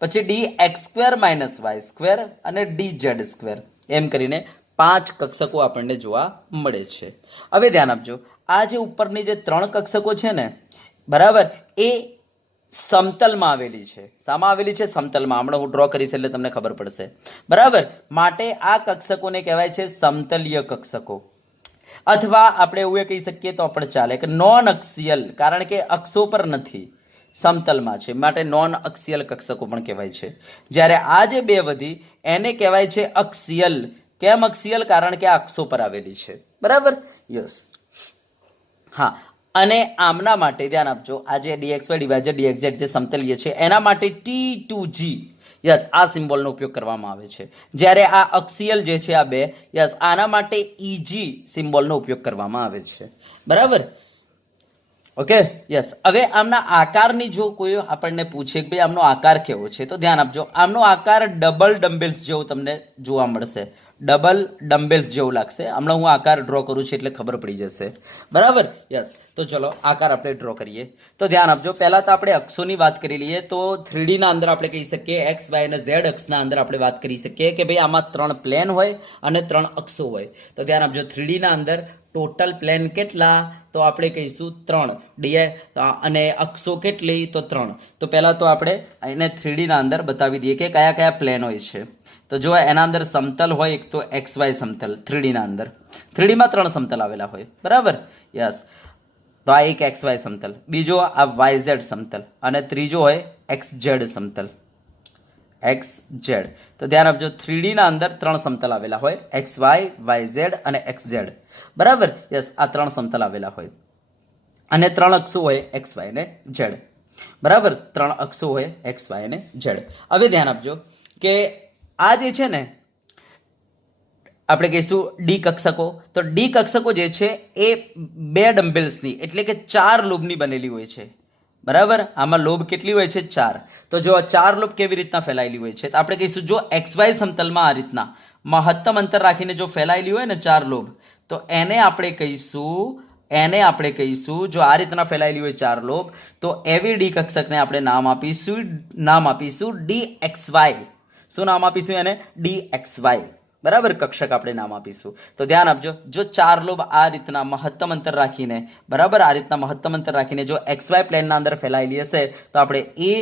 પછી DX² - y² અને DZ². એમ કરીને 5 કક્ષકો આપણને જોવા મળે છે. હવે ધ્યાન આપજો, આ જે ઉપરની જે 3 કક્ષકો છે ને, બરાબર, એ સમતલમાં આવેલી છે. શામાં આવેલી છે? સમતલમાં. હમણાં હું ડ્રો કરીશ એટલે તમને ખબર પડશે. બરાબર. માટે આ કક્ષકોને કહેવાય છે સમતલીય કક્ષકો, અથવા આપણે એવું કહી શકીએ તો પણ ચાલે કે નોન અક્ષીયલ, કારણ કે અક્ષો પર નથી, સમતલમાં છે, માટે નોન અક્ષીયલ કક્ષકો પણ કહેવાય છે. જ્યારે આ જે બે વધી એને કહેવાય છે અક્ષીયલ. કેમ અક્ષીયલ? કારણ કે આ અક્ષો પર આવેલી છે. બરાબર. યસ. હા, અને આમના માટે ધ્યાન આપજો, આ જે dxy ડિવાઇઝેડ dxz જે સમતલીય છે એના માટે T2G, યસ, આ સિમ્બોલનો ઉપયોગ કરવામાં આવે છે. જ્યારે આ અક્ષીયલ જે છે આ બે, યસ, આના માટે EG સિમ્બોલનો ઉપયોગ કરવામાં આવે છે. બરાબર. ઓકે. યસ. હવે આમના આકારની જો કોઈ આપણને પૂછે કે ભાઈ આમનો આકાર કેવો છે, તો ધ્યાન આપજો, આમનો આકાર ડબલ ડમ્બેલ્સ જેવો તમને જોવા મળશે. ડબલ ડમ્બેલ્સ જેવું લાગશે. હમણાં હું આકાર ડ્રો કરું છું એટલે ખબર પડી જશે. બરાબર. યસ. તો ચલો આકાર આપણે ડ્રો કરીએ. તો ધ્યાન આપજો, પહેલા તો આપણે અક્ષોની વાત કરી લઈએ. તો 3D ના અંદર આપણે કહી શકીએ, એક્સ વાય અને ઝેડ અક્ષના અંદર આપણે વાત કરી શકીએ કે ભાઈ આમાં 3 પ્લેન હોય અને 3 અક્ષો હોય. તો ધ્યાન આપજો, 3D ના અંદર ટોટલ પ્લેન કેટલા? તો આપણે કહીશું 3. અને અક્ષો કેટલી? તો 3. તો પહેલા તો આપણે એને 3D ના અંદર બતાવી દઈએ કે કયા કયા પ્લેન હોય છે. તો જો એના અંદર સમતલ હોય, એક તો એક્સ વાય સમતલ 3D ના અંદર. 3D માં 3 સમતલ આવેલા હોય. બરાબર. યસ. તો આ એક એક્સ વાય સમતલ, બીજો આ વાય ઝેડ સમતલ, અને ત્રીજો હોય એક્સ ઝેડ સમતલ. X Z. તો ધ્યાન આપજો, 3D ના અંદર 3 સમતલ આવેલા હોય, એક્સ વાય, વાય ઝેડ અને એક્સ ઝેડ. બરાબર. યસ. આ 3 સમતલ આવેલા હોય અને 3 અક્ષો હોય એક્સ વાય અને ઝેડ. બરાબર. 3 અક્ષો હોય એક્સ વાય અને ઝેડ. હવે ધ્યાન આપજો કે આ જે છે ને આપણે કહીશું ડી કક્ષકો. તો ડી કક્ષકો જે છે એ 2 ડમ્બેલ્સની એટલે કે 4 લોબની બનેલી હોય છે. બરાબર. આમાં લોબ કેટલી હોય છે? 4. તો જો આ 4 લોબ કેવી રીતના ફેલાયેલી હોય છે? તો આપણે કહીશું, જો એક્સ વાય સમતલમાં આ રીતના મહત્તમ અંતર રાખીને જો ફેલાયેલી હોય ને 4 લોબ, તો એને આપણે કહીશું જો આ રીતના ફેલાયેલી હોય 4 લોબ, તો એવી ડી કક્ષકને આપણે નામ આપીશું DXY. શું નામ આપીશું એને? DXY. બરાબર. કક્ષક આપણે નામ આપીશું. તો ધ્યાન આપજો, જો 4 લોબ આ રીતના મહત્તમ અંતર રાખીને, બરાબર, આ રીતના મહત્તમ અંતર રાખીને જો XY પ્લેનના અંદર ફેલાયેલી હશે, તો આપણે એ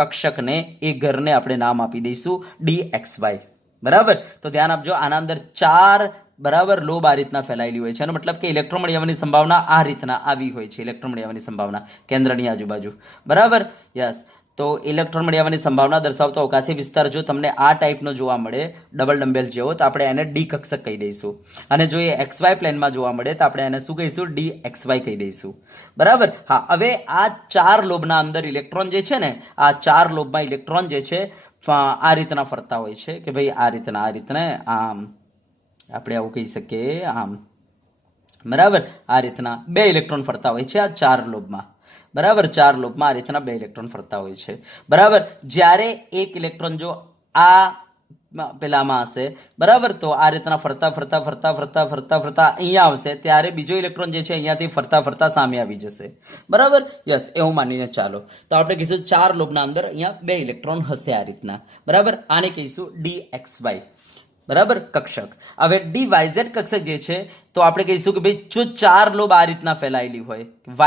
કક્ષકને, એ ઘરને આપણે નામ આપી દઈશું DXY. બરાબર. તો ધ્યાન આપજો, આના અંદર 4 બરાબર લોબ આ રીતના ફેલાયેલી હોય છે. એનો મતલબ કે ઇલેક્ટ્રોન મળી આવવાની સંભાવના આ રીતના આવી હોય છે. ઇલેક્ટ્રોન મળી આવવાની સંભાવના કેન્દ્રની આજુબાજુ. બરાબર. યસ. તો ઇલેક્ટ્રોન મળી આવવાની સંભાવના દર્શાવતો અવકાશી વિસ્તાર જો તમને આ ટાઈપનો જોવા મળે, ડબલ ડમ્બેલ જેવો, તો આપણે એને ડી કક્ષક કહી દઈશું. અને જો એ એક્સ વાય પ્લેનમાં જોવા મળે તો આપણે એને શું કહીશું? DXY કહી દઈશું. બરાબર. હા, હવે આ 4 લોબના અંદર ઇલેક્ટ્રોન જે છે ને, આ 4 લોબમાં ઇલેક્ટ્રોન જે છે આ રીતના ફરતા હોય છે કે ભાઈ આ રીતના આમ આપણે આવું કહી શકીએ, આમ. બરાબર. આ રીતના 2 ઇલેક્ટ્રોન ફરતા હોય છે આ 4 લોબમાં. બરાબર. 4 લોબમાં આ રીતના 2 ઇલેક્ટ્રોન ફરતા હોય છે. બરાબર. જ્યારે એક ઇલેક્ટ્રોન જો આ પેલામાં હશે, બરાબર, તો આ રીતના ફરતા અહીંયા આવશે, ત્યારે બીજો ઇલેક્ટ્રોન જે છે અહીંયાથી ફરતા સામે આવી જશે. બરાબર. યસ. એવું માનીને ચાલો. તો આપણે કહીશું 4 લોબના અંદર અહીંયા 2 ઇલેક્ટ્રોન હશે આ રીતના. બરાબર. આને કહીશું DXY. બરાબર. કક્ષક. હવે DYZ કક્ષક જે છે, તો આપણે કહીશું કે ભાઈ જો 4 લોબ આ રીતના ફેલાયેલી હોય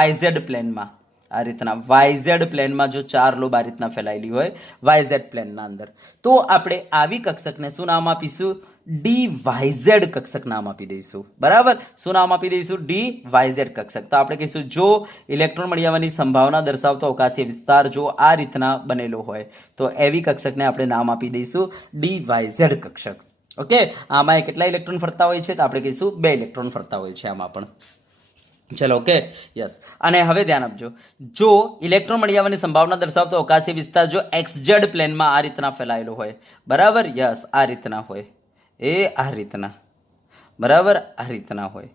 YZ પ્લેનમાં, આ રીતના YZ પ્લેનમાં જો 4 લોબ આ રીતના ફેલાયેલી હોય YZ પ્લેનના અંદર, તો આપણે આવી કક્ષકને શું નામ આપીશું? DYZ કક્ષક નામ આપી દઈશું. બરાબર. શું નામ આપી દઈશું? DYZ કક્ષક. તો આપણે કહીશું જો ઇલેક્ટ્રોન મળી આવવાની સંભાવના દર્શાવતો અવકાશી વિસ્તાર જો આ રીતના બનેલો હોય, તો એવી કક્ષકને આપણે નામ આપી દઈશું DYZ કક્ષક. ઓકે. આમાં કેટલા ઇલેક્ટ્રોન ફરતા હોય છે? તો આપણે કહીશું 2 ઇલેક્ટ્રોન ફરતા હોય છે આમાં પણ. ચલો. ઓકે. યસ. અને હવે ધ્યાન આપજો, જો ઇલેક્ટ્રોન મળી આવવાની સંભાવના દર્શાવતો અવકાશી વિસ્તાર જો XZ પ્લેનમાં આ રીતના ફેલાયેલો હોય, બરાબર. યસ. આ રીતના હોય, આ રીતના, બરાબર, આ રીતના હોય.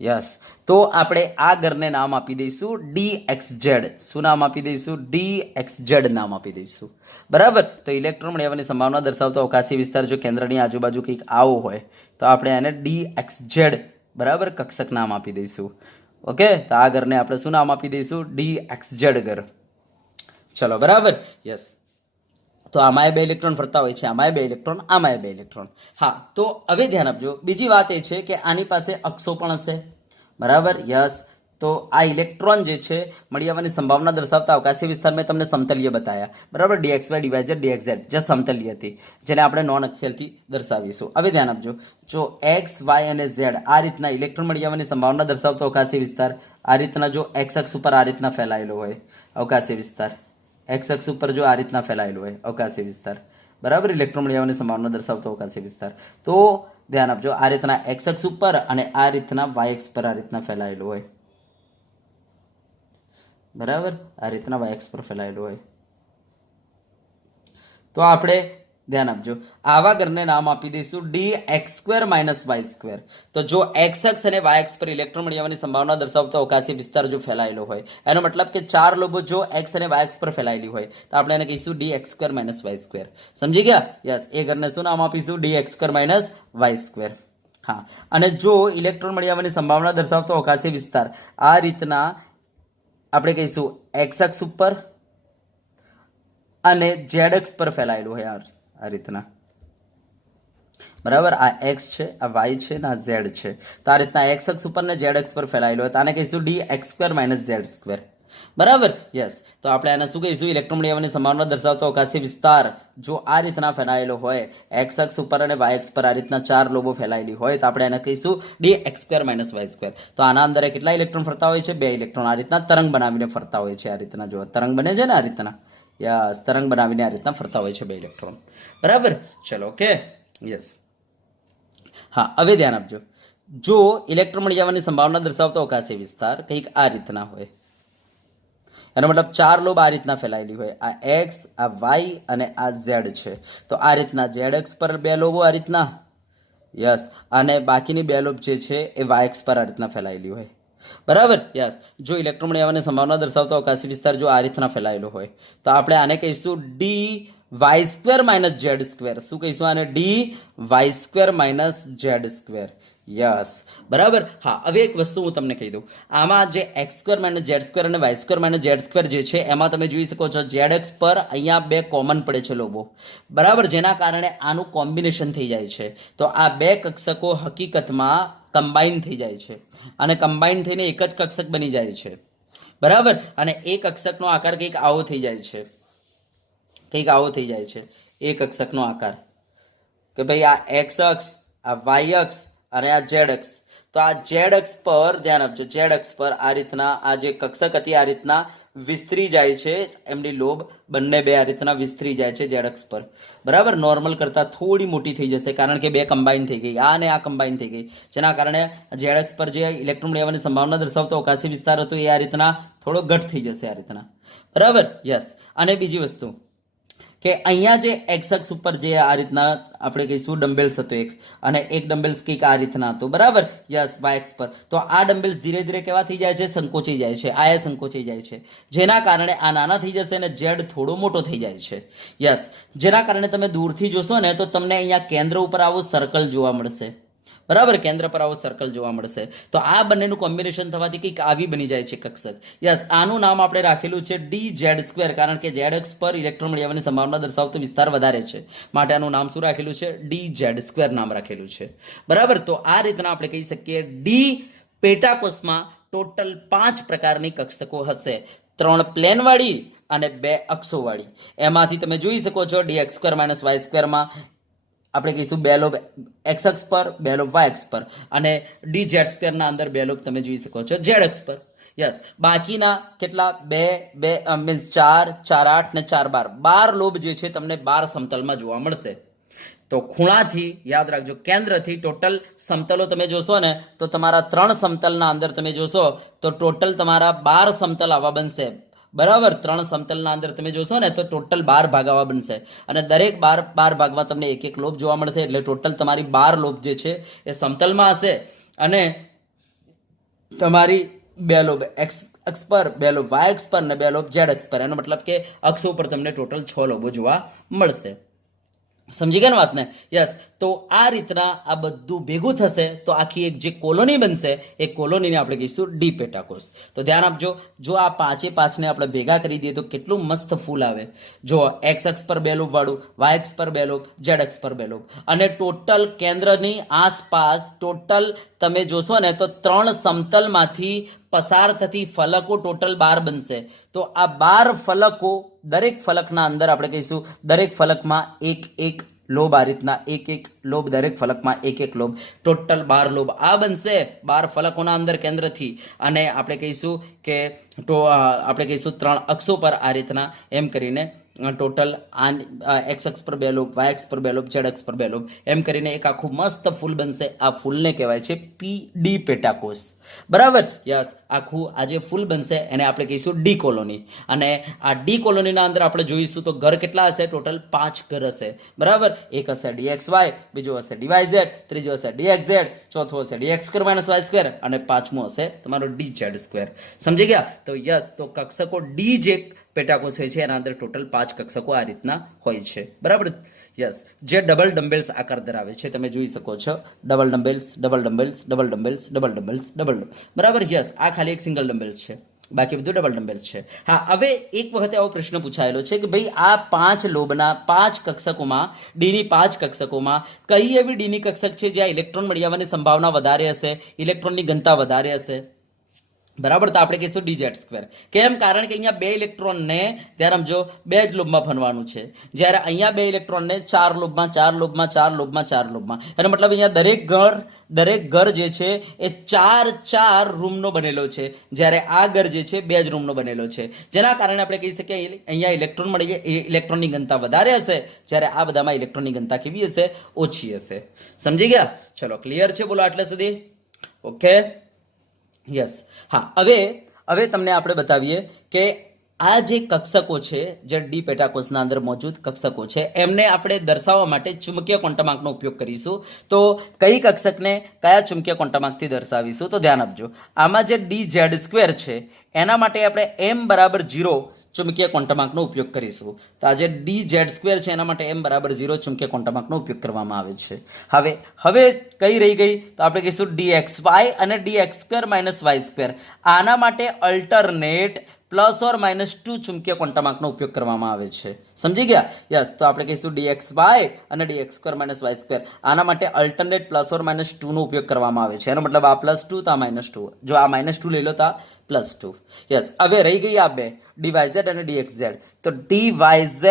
યસ. તો આપણે આ ઘરને નામ આપી દઈશું DXZ. શું નામ આપી દઈશું? DXZ નામ આપી દઈશું. બરાબર. તો ઇલેક્ટ્રોન મળી આવવાની સંભાવના દર્શાવતો અવકાશી વિસ્તાર જો કેન્દ્રની આજુબાજુ કંઈક આવો હોય, તો આપણે એને DXZ, બરાબર, કક્ષક નામ આપી દઈશું. ઓકે. તો આ ઘરને આપણે શું નામ આપી દઈશું? DXZ ઘર. ચલો. બરાબર. યસ. તો આમાં 2 ઇલેક્ટ્રોન ફરતા હોય છે, આમાં 2 ઇલેક્ટ્રોન, આમાં 2 ઇલેક્ટ્રોન. હા. તો હવે ધ્યાન આપજો, બીજી વાત એ છે કે આની પાસે અક્ષો પણ હશે. બરાબર. યસ. તો આ ઇલેક્ટ્રોન જે છે મળી આવવાની સંભાવના દર્શાવતા અવકાશી વિસ્તાર મેં તમને સમતલીય બતાવ્યા, બરાબર, dxy ડિવાઇઝેડ dxz જે સમતલીય હતી, જેને આપણે નોન અક્ષીયલથી દર્શાવીશું. હવે ધ્યાન આપજો, જો x y અને z આ રીતના ઇલેક્ટ્રોન મળી આવવાની સંભાવના દર્શાવતો અવકાશી વિસ્તાર આ રીતના જો x અક્ષ ઉપર આ રીતના ફેલાયેલો હોય અવકાશી વિસ્તાર, x અક્ષ ઉપર જો આ રીતના ફેલાયેલો હોય અવકાશી વિસ્તાર, બરાબર, ઇલેક્ટ્રોન મળી આવવાની સંભાવના દર્શાવતો અવકાશી વિસ્તાર, તો ધ્યાન આપજો આ રીતના x અક્ષ ઉપર અને આ રીતના y અક્ષ પર આ રીતના ફેલાયેલો હોય, બરાબર, આ રીતના y અક્ષ પર ફેલાયેલો હોય, તો આપણે ધ્યાન આપજો આવા ઘરને નામ આપી દઈશું dx² - y². તો જો x અક્ષ અને y અક્ષ પર ઇલેક્ટ્રોન મળી આવવાની સંભાવના દર્શાવતો અવકાશી વિસ્તાર જો ફેલાયેલો હોય, એનો મતલબ કે ચાર લોબો જો x અને y અક્ષ પર ફેલાયેલી હોય તો આપણે એને કહીશું dx² - y². સમજી ગયા? યસ, એ ઘરને શું નામ આપીશું? dx² - y². હા, અને જો ઇલેક્ટ્રોન મળી આવવાની સંભાવના દર્શાવતો અવકાશી વિસ્તાર આ રીતના આપણે કહીશું x અક્ષ ઉપર અને z અક્ષ પર ફેલાયેલું હોય આ રીતના, બરાબર, આ x છે, આ y છે ને આ z છે, તો આ રીતના x અક્ષ ઉપર ને z અક્ષ પર ફેલાયેલું હોય તો આને કહીશું dx² - z². બરાબર, યસ, તો આપણે આને શું કહીશું? ઇલેક્ટ્રોન મળી આવવાની સંભાવના દર્શાવતો અવકાશી વિસ્તાર જો આ રીતના ફેલાયેલો હોય x અક્ષ ઉપર અને y અક્ષ પર આ રીતના ચાર લોબો ફેલાયેલી હોય તો આપણે એને કહીશું dx² - y². તો આના અંદર કેટલા ઇલેક્ટ્રોન ફરતા હોય છે? 2 ઇલેક્ટ્રોન આ રીતના તરંગ બનાવીને ફરતા હોય છે. આ રીતના જો તરંગ બને છે ને આ રીતના, યસ, તરંગ બનાવીને આ રીતના ફરતા હોય છે 2 ઇલેક્ટ્રોન. બરાબર, ચલો, ઓકે, યસ. હા, હવે ધ્યાન આપજો, જો ઇલેક્ટ્રોન મળી આવવાની સંભાવના દર્શાવતો અવકાશી વિસ્તાર કંઈક આ રીતના હોય, એનો મતલબ ચાર લોબ આ રીતના ફેલાયેલી હોય, આ x, આ y અને આ z છે, તો આ રીતના z અક્ષ પર 2 લોબો આ રીતના, યસ, અને બાકીની 2 લોબ જે છે એ y અક્ષ પર આ રીતના ફેલાયેલી હોય, બરાબર, યસ. જો ઇલેક્ટ્રોન મળી આવવાની સંભાવના દર્શાવતો અવકાશી વિસ્તાર જો આ રીતના ફેલાયેલો હોય તો આપણે આને કહીશું dy² - z². શું કહીશું આને? dy² - z². યસ, બરાબર. હા, હવે એક વસ્તુ હું તમને કહી દઉં, આમાં જે x² - z² અને y² - z² જે છે એમાં તમે જોઈ શકો છો z અક્ષ પર અહીંયા 2 કોમન પડે છે લોબો, બરાબર, જેના કારણે આનું કોમ્બિનેશન થઈ જાય છે. તો આ 2 કક્ષકો હકીકતમાં કમ્બાઈન થઈ જાય છે અને કમ્બાઈન થઈને એક જ કક્ષક બની જાય છે, બરાબર, અને એક કક્ષકનો આકાર કંઈક આવો થઈ જાય છે, કંઈક આવો થઈ જાય છે એક કક્ષકનો આકાર, કે ભાઈ આ x અક્ષ, આ y અક્ષ અને આ z અક્ષ. તો આ z અક્ષ પર ધ્યાન આપજો, z અક્ષ પર આ રીતના આ જે કક્ષક હતી આ રીતના વિસ્તરી જાય છે, એમની લોબ બંને 2 આ રીતના વિસ્તરી જાય છે z અક્ષ પર, બરાબર, નોર્મલ કરતા થોડી મોટી થઈ જશે કારણ કે 2 કમ્બાઈન થઈ ગઈ, આ અને આ કમ્બાઈન થઈ ગઈ, જેના કારણે z અક્ષ પર જે ઇલેક્ટ્રોન લેવાની સંભાવના દર્શાવતો અવકાશી વિસ્તાર હતો એ આ રીતના થોડો ઘટ થઈ જશે આ રીતના, બરાબર, યસ. અને બીજી વસ્તુ કે અહીંયા જે એક્સ અક્ષ ઉપર જે આ રીતના આપણે કહીશું ડમ્બેલ્સ હતો એક, અને એક ડમ્બેલ્સ કંઈક આ રીતના હતો, બરાબર, યસ, વાય એક્સ પર. તો આ ડમ્બેલ્સ ધીરે ધીરે કેવા થઈ જાય છે? સંકોચી જાય છે, આ સંકોચી જાય છે, જેના કારણે આ નાના થઈ જશે અને ઝેડ થોડો મોટો થઈ જાય છે, યસ. જેના કારણે તમે દૂરથી જોશો ને તો તમને અહીંયા કેન્દ્ર ઉપર આવું સર્કલ જોવા મળશે, બરાબર, કેન્દ્ર પર આવો સર્કલ જોવા મળશે. તો આ બંનેનું કોમ્બિનેશન થવાથી કંઈક આવી બની જાય છે કક્ષક, યસ. આનું નામ આપણે રાખેલું છે dz², કારણ કે ઝેડ અક્ષ પર ઇલેક્ટ્રોન મળી આવવાની સંભાવના દર્શાવતો વિસ્તાર વધારે છે, માટે આનું નામ શું રાખેલું છે? dz² નામ રાખેલું છે, બરાબર. તો આ રીતના આપણે કહી શકીએ ડી પેટાકોષમાં ટોટલ 5 પ્રકારની કક્ષકો હશે, 3 પ્લેનવાળી અને 2 અક્ષોવાળી. એમાંથી તમે જોઈ શકો છો dx² - y² માં આપણે કહીશું 2 લોબ એક્સ અક્ષ પર, 2 લોબ વાય અક્ષ પર, અને dz² ના અંદર 2 લોબ તમે જોઈ શકો છો ઝેડ અક્ષ પર, યસ. બાકીના કેટલા? 2 મીન્સ 4, 4, 8 ને 4, 12, 12 લોબ જે છે તમને 12 સમતલમાં જોવા મળશે. તો ખૂણાથી યાદ રાખજો, કેન્દ્રથી ટોટલ સમતલો તમે જોશો ને તો તમારા 3 સમતલના અંદર તમે જોશો તો ટોટલ તમારા 12 સમતલ આવા બનશે, બરાબર. 3 સમતલના અંદર તમે જોશો ને તો ટોટલ 12 ભાગ આવા બનશે, અને દરેક 12 ભાગમાં તમને એક એક લોબ જોવા મળશે, એટલે ટોટલ તમારી 12 લોબ જે છે એ સમતલમાં હશે, અને તમારી 2 લોબ એક્સ અક્ષ પર, 2 લોબ વાય અક્ષ પર અને 2 લોબ ઝેડ અક્ષ પર. એનો મતલબ કે અક્ષો ઉપર તમને ટોટલ 6 લોબો જોવા મળશે. સમજી ગયા ને વાતને? યસ. તો આ રીતના આ બધું ભેગું થશે તો આખી એક જે કોલોની બનશે એ કોલોનીને આપણે કહીશું ડી પેટાકોષ. તો ધ્યાન આપજો, જો આ 5 ને આપણે ભેગા કરી દઈએ તો કેટલું મસ્ત ફૂલ આવે. જો એક્સ અક્ષ પર 2 લોબ વાળું, વાય અક્ષ પર 2 લોબ, ઝેડ અક્ષ પર 2 લોબ, અને ટોટલ કેન્દ્રની આસપાસ ટોટલ તમે જોશો ને તો 3 સમતલમાંથી પસાર થતી ફલકો ટોટલ 12 બનશે. તો આ 12 ફલકો, દરેક ફલકના અંદર આપણે કહીશું દરેક ફલકમાં એક એક લોબ, આ રીતના એક એક લોબ, દરેક ફલકમાં એક એક લોબ, ટોટલ 12 લોબ આ બનશે 12 ફલકોના અંદર કેન્દ્રથી. અને આપણે કહીશું કે આપણે કહીશું 3 અક્ષો પર આ રીતના એમ કરીને ટોટલ એક્સ અક્ષ પર 2 લોબ, વાય અક્ષ પર 2 લોબ, ઝેડ અક્ષ પર 2 લોબ, એમ કરીને એક આખું મસ્ત ફૂલ બનશે. આ ફૂલને કહેવાય છે ડી પેટાકોષ. બરાબર, યસ. આખું આ જે ફૂલ બનશે એને આપણે કહીશું ડી કોલોની. અને આ ડી કોલોનીના અંદર આપણે જોઈશું તો ઘર કેટલા હશે? ટોટલ 5 ઘર હશે. બરાબર, એક હશે ડીએક્સ વાય, બીજું હશે ડીવાય ઝેડ, ત્રીજું હશે ડીએક્સ ઝેડ, ચોથું હશે D X square minus Y square, અને પાંચમું હશે તમારો ડી ઝેડ સ્ક્વેર. સમજી ગયા? તો યસ, તો કક્ષકો ડી જે પેટાકોષ હોય છે એના અંદર ટોટલ 5 કક્ષકો આ રીતના હોય છે. બરાબર, યસ. જે ડબલ ડમ્બેલ્સ આકાર ધરાવે છે, તમે જોઈ શકો છો. Double dumbbells, double dumbbells, double dumbbells, double dumbbells, double. બરાબર, યસ. આ ખાલી એક સિંગલ ડમ્બેલ્સ છે, બાકી બધું ડબલ ડમ્બેલ્સ છે. હા, હવે એક વખતે આવો પ્રશ્ન પૂછાયેલો છે કે ભાઈ આ 5 લોબના 5 કક્ષકોમાં, ડીની 5 કક્ષકોમાં કઈ એવી ડીની કક્ષક છે જ્યાં ઇલેક્ટ્રોન મળી આવવાની સંભાવના વધારે હશે, ઇલેક્ટ્રોનની ઘનતા વધારે હશે? બરાબર, તો આપણે કહીશું ડી ઝેડ સ્ક્વેર. કેમ? કારણ કે અહીંયા 2 ઇલેક્ટ્રોનને, ત્યારે સમજો, 2 જ લોબમાં ફરવાનું છે, જ્યારે અહીંયા 2 ઇલેક્ટ્રોનને 4 લોબમાં, 4 લોબમાં, 4 લોબમાં, 4 લોબમાં. એનો મતલબ અહીંયા દરેક ઘર જે છે એ 4 રૂમનો બનેલો છે, જ્યારે આ ઘર જે છે 2 જ રૂમનો બનેલો છે. જેના કારણે આપણે કહી શકીએ અહીંયા ઇલેક્ટ્રોન મળી ગયા, ઇલેક્ટ્રોનની ઘનતા વધારે હશે, જ્યારે આ બધામાં ઇલેક્ટ્રોનની ઘનતા કેવી હશે? ઓછી હશે. સમજી ગયા? ચલો, ક્લિયર છે? બોલો આટલે સુધી. Okay, yes. હા, હવે તમને આપણે બતાવીએ કે આ જે કક્ષકો છે, જે ડી પેટાકોષના અંદર મોજૂદ કક્ષકો છે, એમને આપણે દર્શાવવા માટે ચુંબકીય ક્વોન્ટમ આંકનો ઉપયોગ કરીશું. તો કઈ કક્ષકને કયા ચુંબકીય ક્વોન્ટમ આંકથી દર્શાવીશું? તો ધ્યાન આપજો. આમાં જે ડી ઝેડ સ્ક્વેર છે એના માટે આપણે m બરાબર 0 ચુંબકીય ક્વોન્ટમ આંકનો ઉપયોગ કરીશું. તો આ જે ડી ઝેડ સ્ક્વેર છે એના માટે m બરાબર 0 ચુંબકીય ક્વોન્ટમ આંકનો ઉપયોગ કરવામાં આવે છે. હવે કઈ રહી ગઈ? તો આપણે કહીશું dxy અને dx square minus Y square. આના માટે અલ્ટરનેટ +or-2 ચુંબકીય ક્વોન્ટમ આંકનો ઉપયોગ કરવામાં આવે છે. સમજી ગયા? યસ. તો આપણે કહીશું dxy અને dx square minus Y square. આના માટે અલ્ટરનેટ +or-2 નો ઉપયોગ કરવામાં આવે છે. એનો મતલબ આ +2 તો આ -2. જો આ -2 લઈ લો તો આ +2. યસ. હવે રહી ગઈ આ બે, dyz અને dxz. તો dyz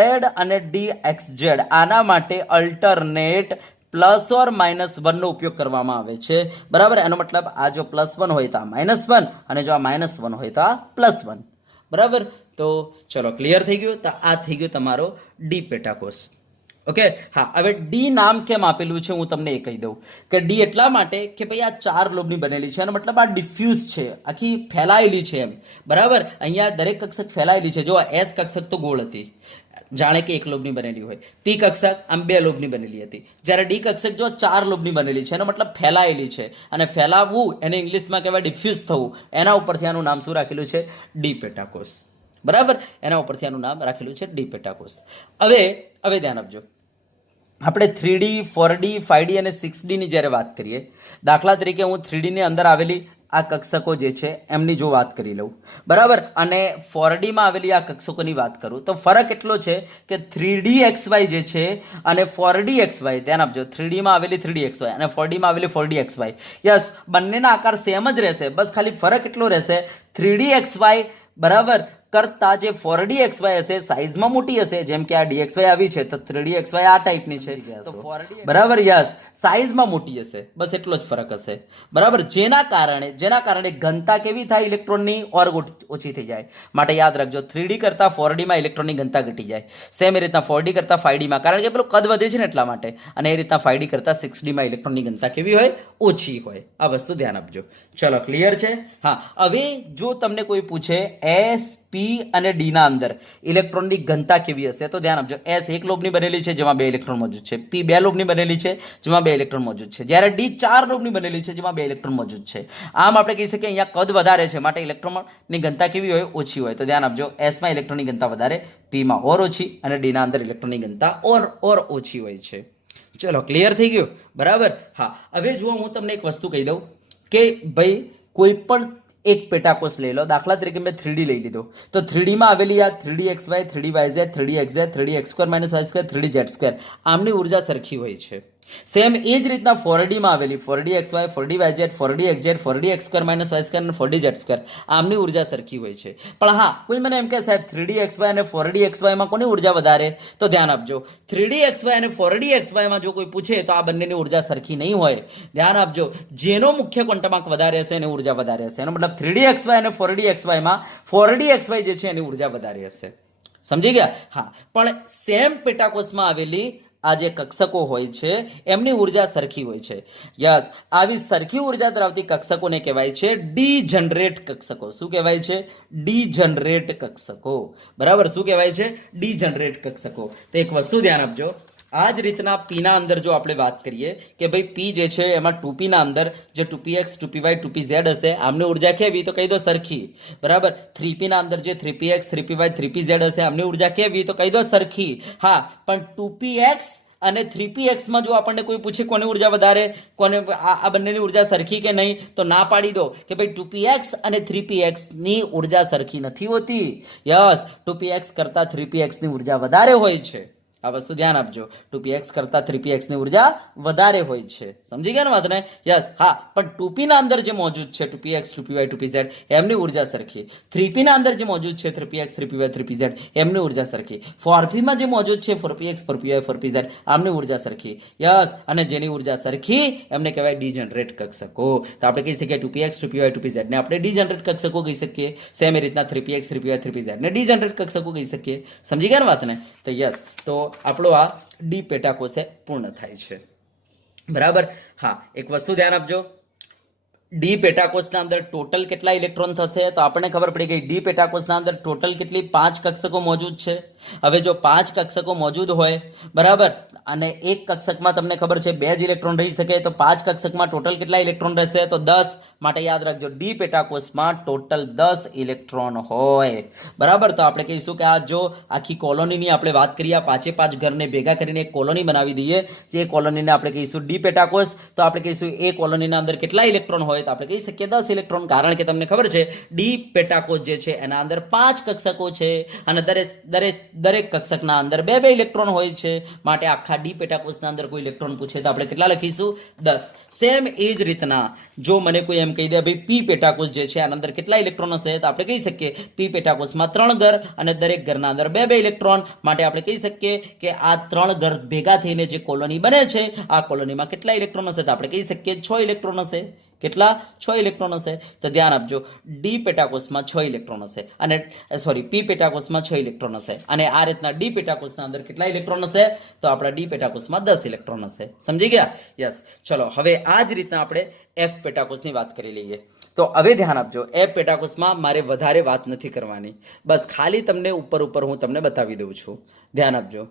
અને dxz આના માટે અલ્ટરનેટ +or-1 નો ઉપયોગ કરવામાં આવે છે. બરાબર, એનો મતલબ આ જો +1 હોય તો આ -1, અને જો આ -1 હોય તો આ +1. બરાબર, તો ચલો, ક્લિયર થઈ ગયું? તો આ થઈ ગયું તમારો ડી પેટાકોષ. ઓકે. હા, હવે ડી નામ કેમ આપેલું છે હું તમને એ કહી દઉં કે ડી એટલા માટે કે ભાઈ આ 4 લોબની બનેલી છે, એનો મતલબ આ ડિફ્યુઝ છે, આખી ફેલાયેલી છે એમ. બરાબર, અહીંયા દરેક કક્ષક ફેલાયેલી છે. જો એસ કક્ષક તો ગોળ હતી, જાણે કે 1 લોબની બનેલી હોય. પી કક્ષક આમ 2 લોબની બનેલી હતી, જ્યારે ડી કક્ષક જો 4 લોબની બનેલી છે, એનો મતલબ ફેલાયેલી છે. અને ફેલાવવું એને ઇંગ્લિશમાં કહેવાય ડિફ્યુઝ થવું. એના ઉપરથી આનું નામ શું રાખેલું છે? ડી પેટાકોષ. બરાબર, એના ઉપરથી આનું નામ રાખેલું છે ડી પેટાકોષ. હવે ધ્યાન આપજો. આપણે 3D, 4D, 5D અને 6D ની જ્યારે વાત કરીએ, દાખલા તરીકે હું 3D ની અંદર આવેલી આ કક્ષકો જે છે એમની જો વાત કરી લઉં, બરાબર, અને 4D માં આવેલી આ કક્ષકોની વાત કરું, તો ફરક એટલો છે કે 3DXY જે છે અને 4DXY, ધ્યાન આપજો, 3D માં આવેલી 3DXY અને 4D માં આવેલી 4DXY, યસ, બંનેના આકાર સેમ જ રહેશે, બસ ખાલી ફરક એટલો રહેશે 3DXY બરાબર કરતા જે 4DXY હશે સાઇઝમાં મોટી હશે. જેમ કે આ DXY આવી છે તો 3DXY આ ટાઈપની છે, તો 4D બરાબર, યસ, સાઇઝમાં મોટી હશે, બસ એટલો જ ફરક હશે. બરાબર, જેના કારણે ઘનતા કેવી થાય ઇલેક્ટ્રોનની? ઓર ઓછી થઈ જાય. માટે યાદ રાખજો, 3D કરતા 4D માં ઇલેક્ટ્રોનની ઘનતા ઘટી જાય. સેમ એ રીતના 4D કરતા 5D માં, કારણ કે પેલું કદ વધે છે ને એટલા માટે. અને એ રીતના 5D કરતા 6D માં ઇલેક્ટ્રોનની ઘનતા કેવી હોય? ઓછી હોય. આ વસ્તુ ધ્યાન આપજો. ચલો, ક્લિયર છે? હા, હવે જો તમને કોઈ પૂછે એસ, પી અને ડી ના અંદર ઇલેક્ટ્રોનની ઘનતા કેવી હશે, તો ધ્યાન આપજો. એસ 1 લોબની બનેલી છે જેમાં 2 ઇલેક્ટ્રોન મોજૂદ છે. પી 2 લોબની બનેલી છે જેમાં 2 ઇલેક્ટ્રોન મોજૂદ છે, જ્યારે ડી 4 લોબની બનેલી છે જેમાં 2 ઇલેક્ટ્રોન મોજૂદ છે. આમ આપણે કહી શકીએ અહીંયા કદ વધારે છે, માટે ઇલેક્ટ્રોનની ઘનતા કેવી હોય? ઓછી હોય. તો ધ્યાન આપજો, એસ માં ઇલેક્ટ્રોનની ઘનતા વધારે, પી માં ઓર ઓછી, અને ડી ના અંદર ઇલેક્ટ્રોનની ઘનતા ઓર ઓછી હોય છે. ચલો, ક્લિયર થઈ ગયું? બરાબર. હા, હવે જુઓ, હું તમને એક વસ્તુ કહી દઉં કે ભાઈ કોઈ પણ એક પેટાકોષ લઈ લો. દાખલા તરીકે મેં 3D લઈ લીધો, તો 3D માં આવેલી આ 3DXY, 3DYZ, 3DXZ, 3DX² - y², 3DZ², આમની ઉર્જા સરખી હોય છે. સેમ એ જ રીતના 4D માં આવેલી 4D XY 4D YZ 4D XZ 4D X² - Y² અને 4D Z² આમની ઉર્જા સરખી હોય છે. પણ હા, કોઈ મને એમ કહે સાહેબ 3D XY અને 4D XY માં કોની ઉર્જા વધારે? તો ધ્યાન આપજો, 3D XY અને 4D XY માં જો કોઈ પૂછે તો આ બંનેની ઉર્જા સરખી નહીં હોય. ધ્યાન આપજો, જેનો મુખ્ય ક્વોન્ટમાંક વધારે હશે એની ઉર્જા વધારે હશે. એનો મતલબ 3D XY અને 4D XY માં 4D XY જે છે એની ઉર્જા વધારે હશે. સમજી ગયા? હા, પણ સેમ પેટાકોષમાં આવેલી આ જે કક્ષકો હોય છે એમની ઉર્જા સરખી હોય છે. યસ, આવી સરખી ઉર્જા ધરાવતી કક્ષકોને કહેવાય છે ડીજનરેટ કક્ષકો. શું કહેવાય છે? ડીજનરેટ કક્ષકો. બરાબર, શું કહેવાય છે? ડીજનરેટ કક્ષકો. તો એક વસ્તુ ધ્યાન આપજો, આ જ રીતના પી ના અંદર જો આપણે વાત કરીએ કે ભાઈ પી જે છે એમાં 2p ના અંદર જે 2px 2py 2pz હશે આમની ઉર્જા કેવી? તો કહી દો સરખી. બરાબર, 3p ના અંદર જે 3px 3py 3pz હશે આમની ઉર્જા કેવી? તો કહી દો સરખી. હા, પણ 2px અને 3px માં જો આપણને કોઈ પૂછે કોની ઉર્જા વધારે, કોને આ બંનેની ઉર્જા સરખી કે નહીં, તો ના પાડી દો કે ભાઈ 2px અને 3px ની ઉર્જા સરખી નથી હોતી. યસ, 2px કરતા 3px ની ઉર્જા વધારે હોય છે. આ વસ્તુ ધ્યાન આપજો, 2px કરતા 3px ની ઉર્જા વધારે હોય છે. સમજી ગયા ને વાતને? યસ. હા, પણ 2p ના અંદર જે મોજૂદ છે 2px 2py 2pz એમની ઉર્જા સરખી. 3p ના અંદર જે મોજૂદ છે 3px 3py 3pz એમની ઉર્જા સરખી. 4p માં જે મોજૂદ છે 4px 4py 4pz આમની ઉર્જા સરખી. યસ, અને જેની ઉર્જા સરખી એમને કહેવાય ડીજનરેટ કક્ષકો. તો આપણે કહી શકીએ 2px 2py 2pz ને આપણે ડીજનરેટ કક્ષકો કહી શકીએ. સેમ એ રીતના 3px 3py 3pz ને ડીજનરેટ કક્ષકો કહી શકીએ. સમજી ગયા ને વાતને? તો યસ, તો આપણો આ ડી પેટાકોષે પૂર્ણ થાય છે. બરાબર. હા, એક વસ્તુ ધ્યાન આપજો, ડી પેટાકોષના અંદર ટોટલ કેટલા ઇલેક્ટ્રોન થશે? તો આપણને ખબર પડી ગઈ ડી પેટાકોષના અંદર ટોટલ કેટલી? 5 કક્ષકો મોજૂદ છે. હવે જો 5 કક્ષકો મોજૂદ હોય, બરાબર, અને એક કક્ષકમાં તમને ખબર છે 2 જ ઇલેક્ટ્રોન રહી શકે, તો 5 કક્ષકમાં ટોટલ કેટલા ઇલેક્ટ્રોન રહેશે? તો 10. માટે યાદ રાખજો, ડી પેટાકોષમાં ટોટલ 10 ઇલેક્ટ્રોન હોય. બરાબર, તો આપણે કહીશું કે આ જો આખી કોલોનીની આપણે વાત કરીએ, 5 ઘરને ભેગા કરીને એક કોલોની બનાવી દઈએ, જે કોલોનીને આપણે કહીશું ડી પેટાકોષ. તો આપણે કહીશું એ કોલોનીના અંદર કેટલા ઇલેક્ટ્રોન હોય? તો આપણે કહી શકીએ 10 ઇલેક્ટ્રોન. કારણ કે તમને ખબર છે ડી પેટાકોષ જે છે એના અંદર 5 કક્ષકો છે અને દરેક કક્ષકના અંદર 2 ઇલેક્ટ્રોન હોય છે. માટે આખા ડી પેટાકોષના અંદર કોઈ ઇલેક્ટ્રોન પૂછે તો આપણે કેટલા લખીશું? 10. સેમ એ જ રીતના જો મને કોઈ એમ કહી દે ભાઈ પી પેટાકોષ જે છે આના અંદર કેટલા ઇલેક્ટ્રોન હશે, તો આપણે કહી શકીએ પી પેટાકોષમાં 3 ઘર અને દરેક ઘરના અંદર 2 ઇલેક્ટ્રોન. માટે આપણે કહી શકીએ કે આ 3 ઘર ભેગા થઈને જે કોલોની બને છે આ કોલોનીમાં કેટલા ઇલેક્ટ્રોન હશે? તો આપણે કહી શકીએ 6 ઇલેક્ટ્રોન હશે. કેટલા? 6 ઇલેક્ટ્રોન હશે. તો ધ્યાન આપજો, ડી પેટાકોષમાં 6 ઇલેક્ટ્રોન હશે અને પી પેટાકોષમાં 6 ઇલેક્ટ્રોન હશે. અને આ રીતના ડી પેટાકોષના અંદર કેટલા ઇલેક્ટ્રોન હશે? તો આપણા ડી પેટાકોષમાં 10 ઇલેક્ટ્રોન હશે. સમજી ગયા? યસ. ચલો, હવે આ જ રીતના આપણે એફ પેટાકોષની વાત કરી લઈએ. તો હવે ધ્યાન આપજો, એફ પેટાકોષમાં મારે વધારે વાત નથી કરવાની, બસ ખાલી તમને ઉપર હું તમને બતાવી દઉં છું. ધ્યાન આપજો.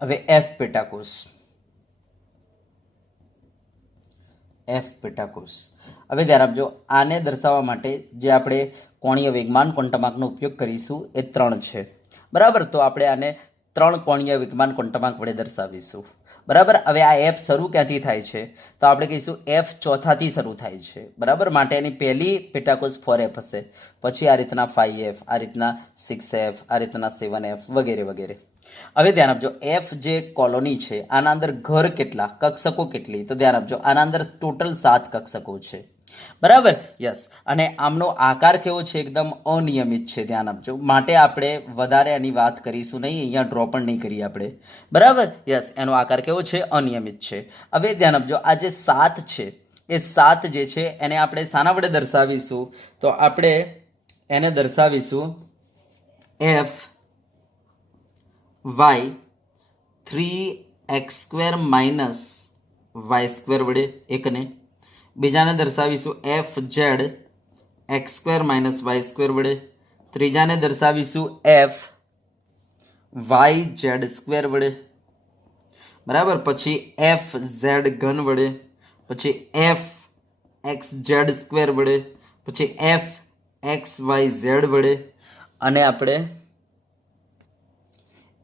હવે એફ પેટાકોષ, એફ પેટાકોષ. હવે ધ્યાન આપજો, આને દર્શાવવા માટે જે આપણે કોણીય વેગમાન ક્વોન્ટમાંકનો ઉપયોગ કરીશું એ 3 છે. બરાબર, તો આપણે આને 3 કોણીય વેગમાન ક્વોન્ટમાંક વડે દર્શાવીશું. બરાબર, હવે આ એફ શરૂ ક્યાંથી થાય છે? તો આપણે કહીશું એફ ચોથાથી શરૂ થાય છે. બરાબર, માટે એની પહેલી પેટાકોષ 4f હશે, પછી આ રીતના 5f, આ રીતના 6f, આ રીતના 7f વગેરે વગેરે. હવે ધ્યાન આપજો, એફ જે કોલોની છે આના અંદર ઘર કેટલા, કક્ષકો કેટલી? તો ધ્યાન આપજો, આના અંદર ટોટલ 7 કક્ષકો છે. બરાબર, યસ. અને આમનો આકાર કેવો છે? એકદમ અનિયમિત છે. ધ્યાન આપજો, માટે આપણે વધારે એની વાત કરીશું નહીં, અહીંયા ડ્રો પણ નહીં કરીએ આપણે. બરાબર, યસ. એનો આકાર કેવો છે? અનિયમિત છે. હવે ધ્યાન આપજો, આ જે 7 છે એ 7 જે છે એને આપણે શાના વડે દર્શાવીશું? તો આપણે એને દર્શાવીશું F Y 3x² minus y² વડે એકને, બીજાને દર્શાવીશું F Z x² minus y² વડે, ત્રીજાને દર્શાવીશું એફ વાય z² વડે. બરાબર, પછી એફ ઝેડ ઘન વડે, પછી એફ એક્સ z² વડે, પછી એફ એક્સ વાય ઝેડ વડે, અને આપણે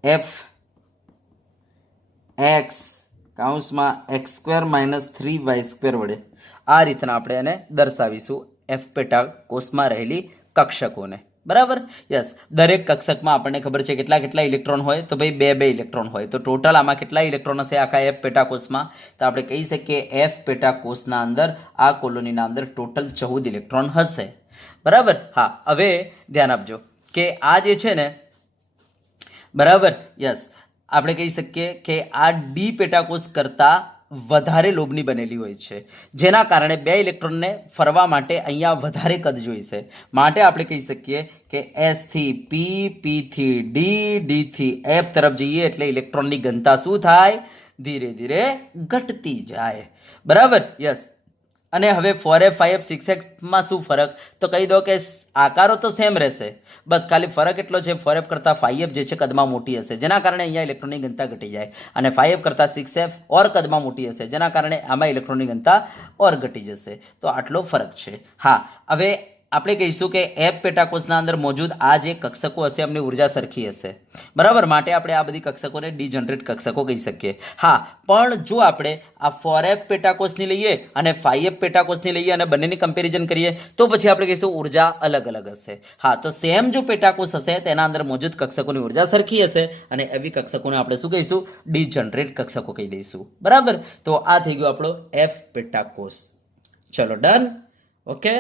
એફ એક્સ કૌંસમાં x² માઇનસ 3y² વડે. આ રીતના આપણે એને દર્શાવીશું એફ પેટાકોષમાં રહેલી કક્ષકોને. બરાબર. યસ, દરેક કક્ષકમાં આપણને ખબર છે કેટલા કેટલા ઇલેક્ટ્રોન હોય, તો ભાઈ બે ઇલેક્ટ્રોન હોય. તો ટોટલ આમાં કેટલા ઇલેક્ટ્રોન હશે આખા એફ પેટાકોષમાં? તો આપણે કહી શકીએ એફ પેટાકોષના અંદર આ કોલોનીના અંદર ટોટલ 14 ઇલેક્ટ્રોન હશે. બરાબર. હા, હવે ધ્યાન આપજો કે આ જે છે ને, બરાબર, યસ, આપણે કહી શકીએ કે આ ડી પેટાકોષ કરતા વધારે લોબની બનેલી હોય છે, જેના કારણે બે ઇલેક્ટ્રોનને ફરવા માટે અહીંયા વધારે કદ જોઈશે. માટે આપણે કહી શકીએ કે એસ થી પી, પી થી ડી, ડી થી એફ તરફ જઈએ એટલે ઇલેક્ટ્રોનની ઘનતા શું થાય? ધીરે ધીરે ઘટતી જાય. બરાબર. યસ. અને હવે 4f 5f 6f માં શું ફરક? તો કહી દો કે આકારો તો સેમ રહેશે, બસ ખાલી ફરક એટલો છે 4f કરતાં 5f જે છે કદમાં મોટી હશે, જેના કારણે અહીંયા ઇલેક્ટ્રોનની ઘનતા ઘટી જાય, અને 5f કરતાં 6f ઓર કદમાં મોટી હશે, જેના કારણે આમાં ઇલેક્ટ્રોનની ઘનતા ઓર ઘટી જશે. તો આટલો ફરક છે. હા, હવે આપણે કહીશું કે એફ પેટાકોષના અંદર મોજૂદ આ જે કક્ષકો હશે એમની ઉર્જા સરખી હશે. બરાબર. માટે આપણે આ બધી કક્ષકોને ડીજનરેટ કક્ષકો કહી શકીએ. હા, પણ જો આપણે આ 4f પેટાકોષની લઈએ અને 5f પેટાકોષની લઈએ અને બંનેની કમ્પેરિઝન કરીએ તો પછી આપણે કહીશું ઉર્જા અલગ અલગ હશે. હા, તો સેમ જો પેટાકોષ હશે તેના અંદર મોજૂદ કક્ષકોની ઉર્જા સરખી હશે, અને એવી કક્ષકોને આપણે શું કહીશું? ડીજનરેટ કક્ષકો કહી દઈશું. બરાબર. તો આ થઈ ગયો આપણો એફ પેટાકોષ. ચલો, ડન. ઓકે.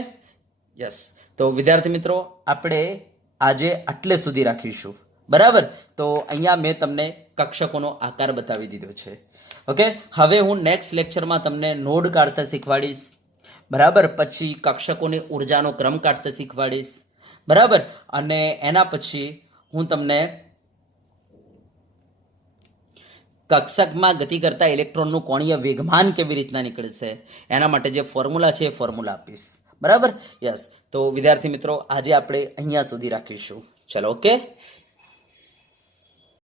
યસ. તો વિદ્યાર્થી મિત્રો, આપણે આજે આટલે સુધી રાખીશું. બરાબર. તો અહીંયા મેં તમને કક્ષકોનો આકાર બતાવી દીધો છે. ઓકે. હવે હું નેક્સ્ટ લેક્ચરમાં તમને નોડ કાઢતા શીખવાડીશ. બરાબર. પછી કક્ષકોની ઉર્જાનો ક્રમ કાઢતા શીખવાડીશ. બરાબર. અને એના પછી હું તમને કક્ષકમાં ગતિ કરતા ઇલેક્ટ્રોનનું કોણીય વેગમાન કેવી રીતના નીકળશે એના માટે જે ફોર્મ્યુલા છે એ ફોર્મ્યુલા આપીશ. બરાબર. યસ. તો વિદ્યાર્થી મિત્રો, આજે આપણે અહીંયા સુધી રાખીશું. ચલો, ઓકે.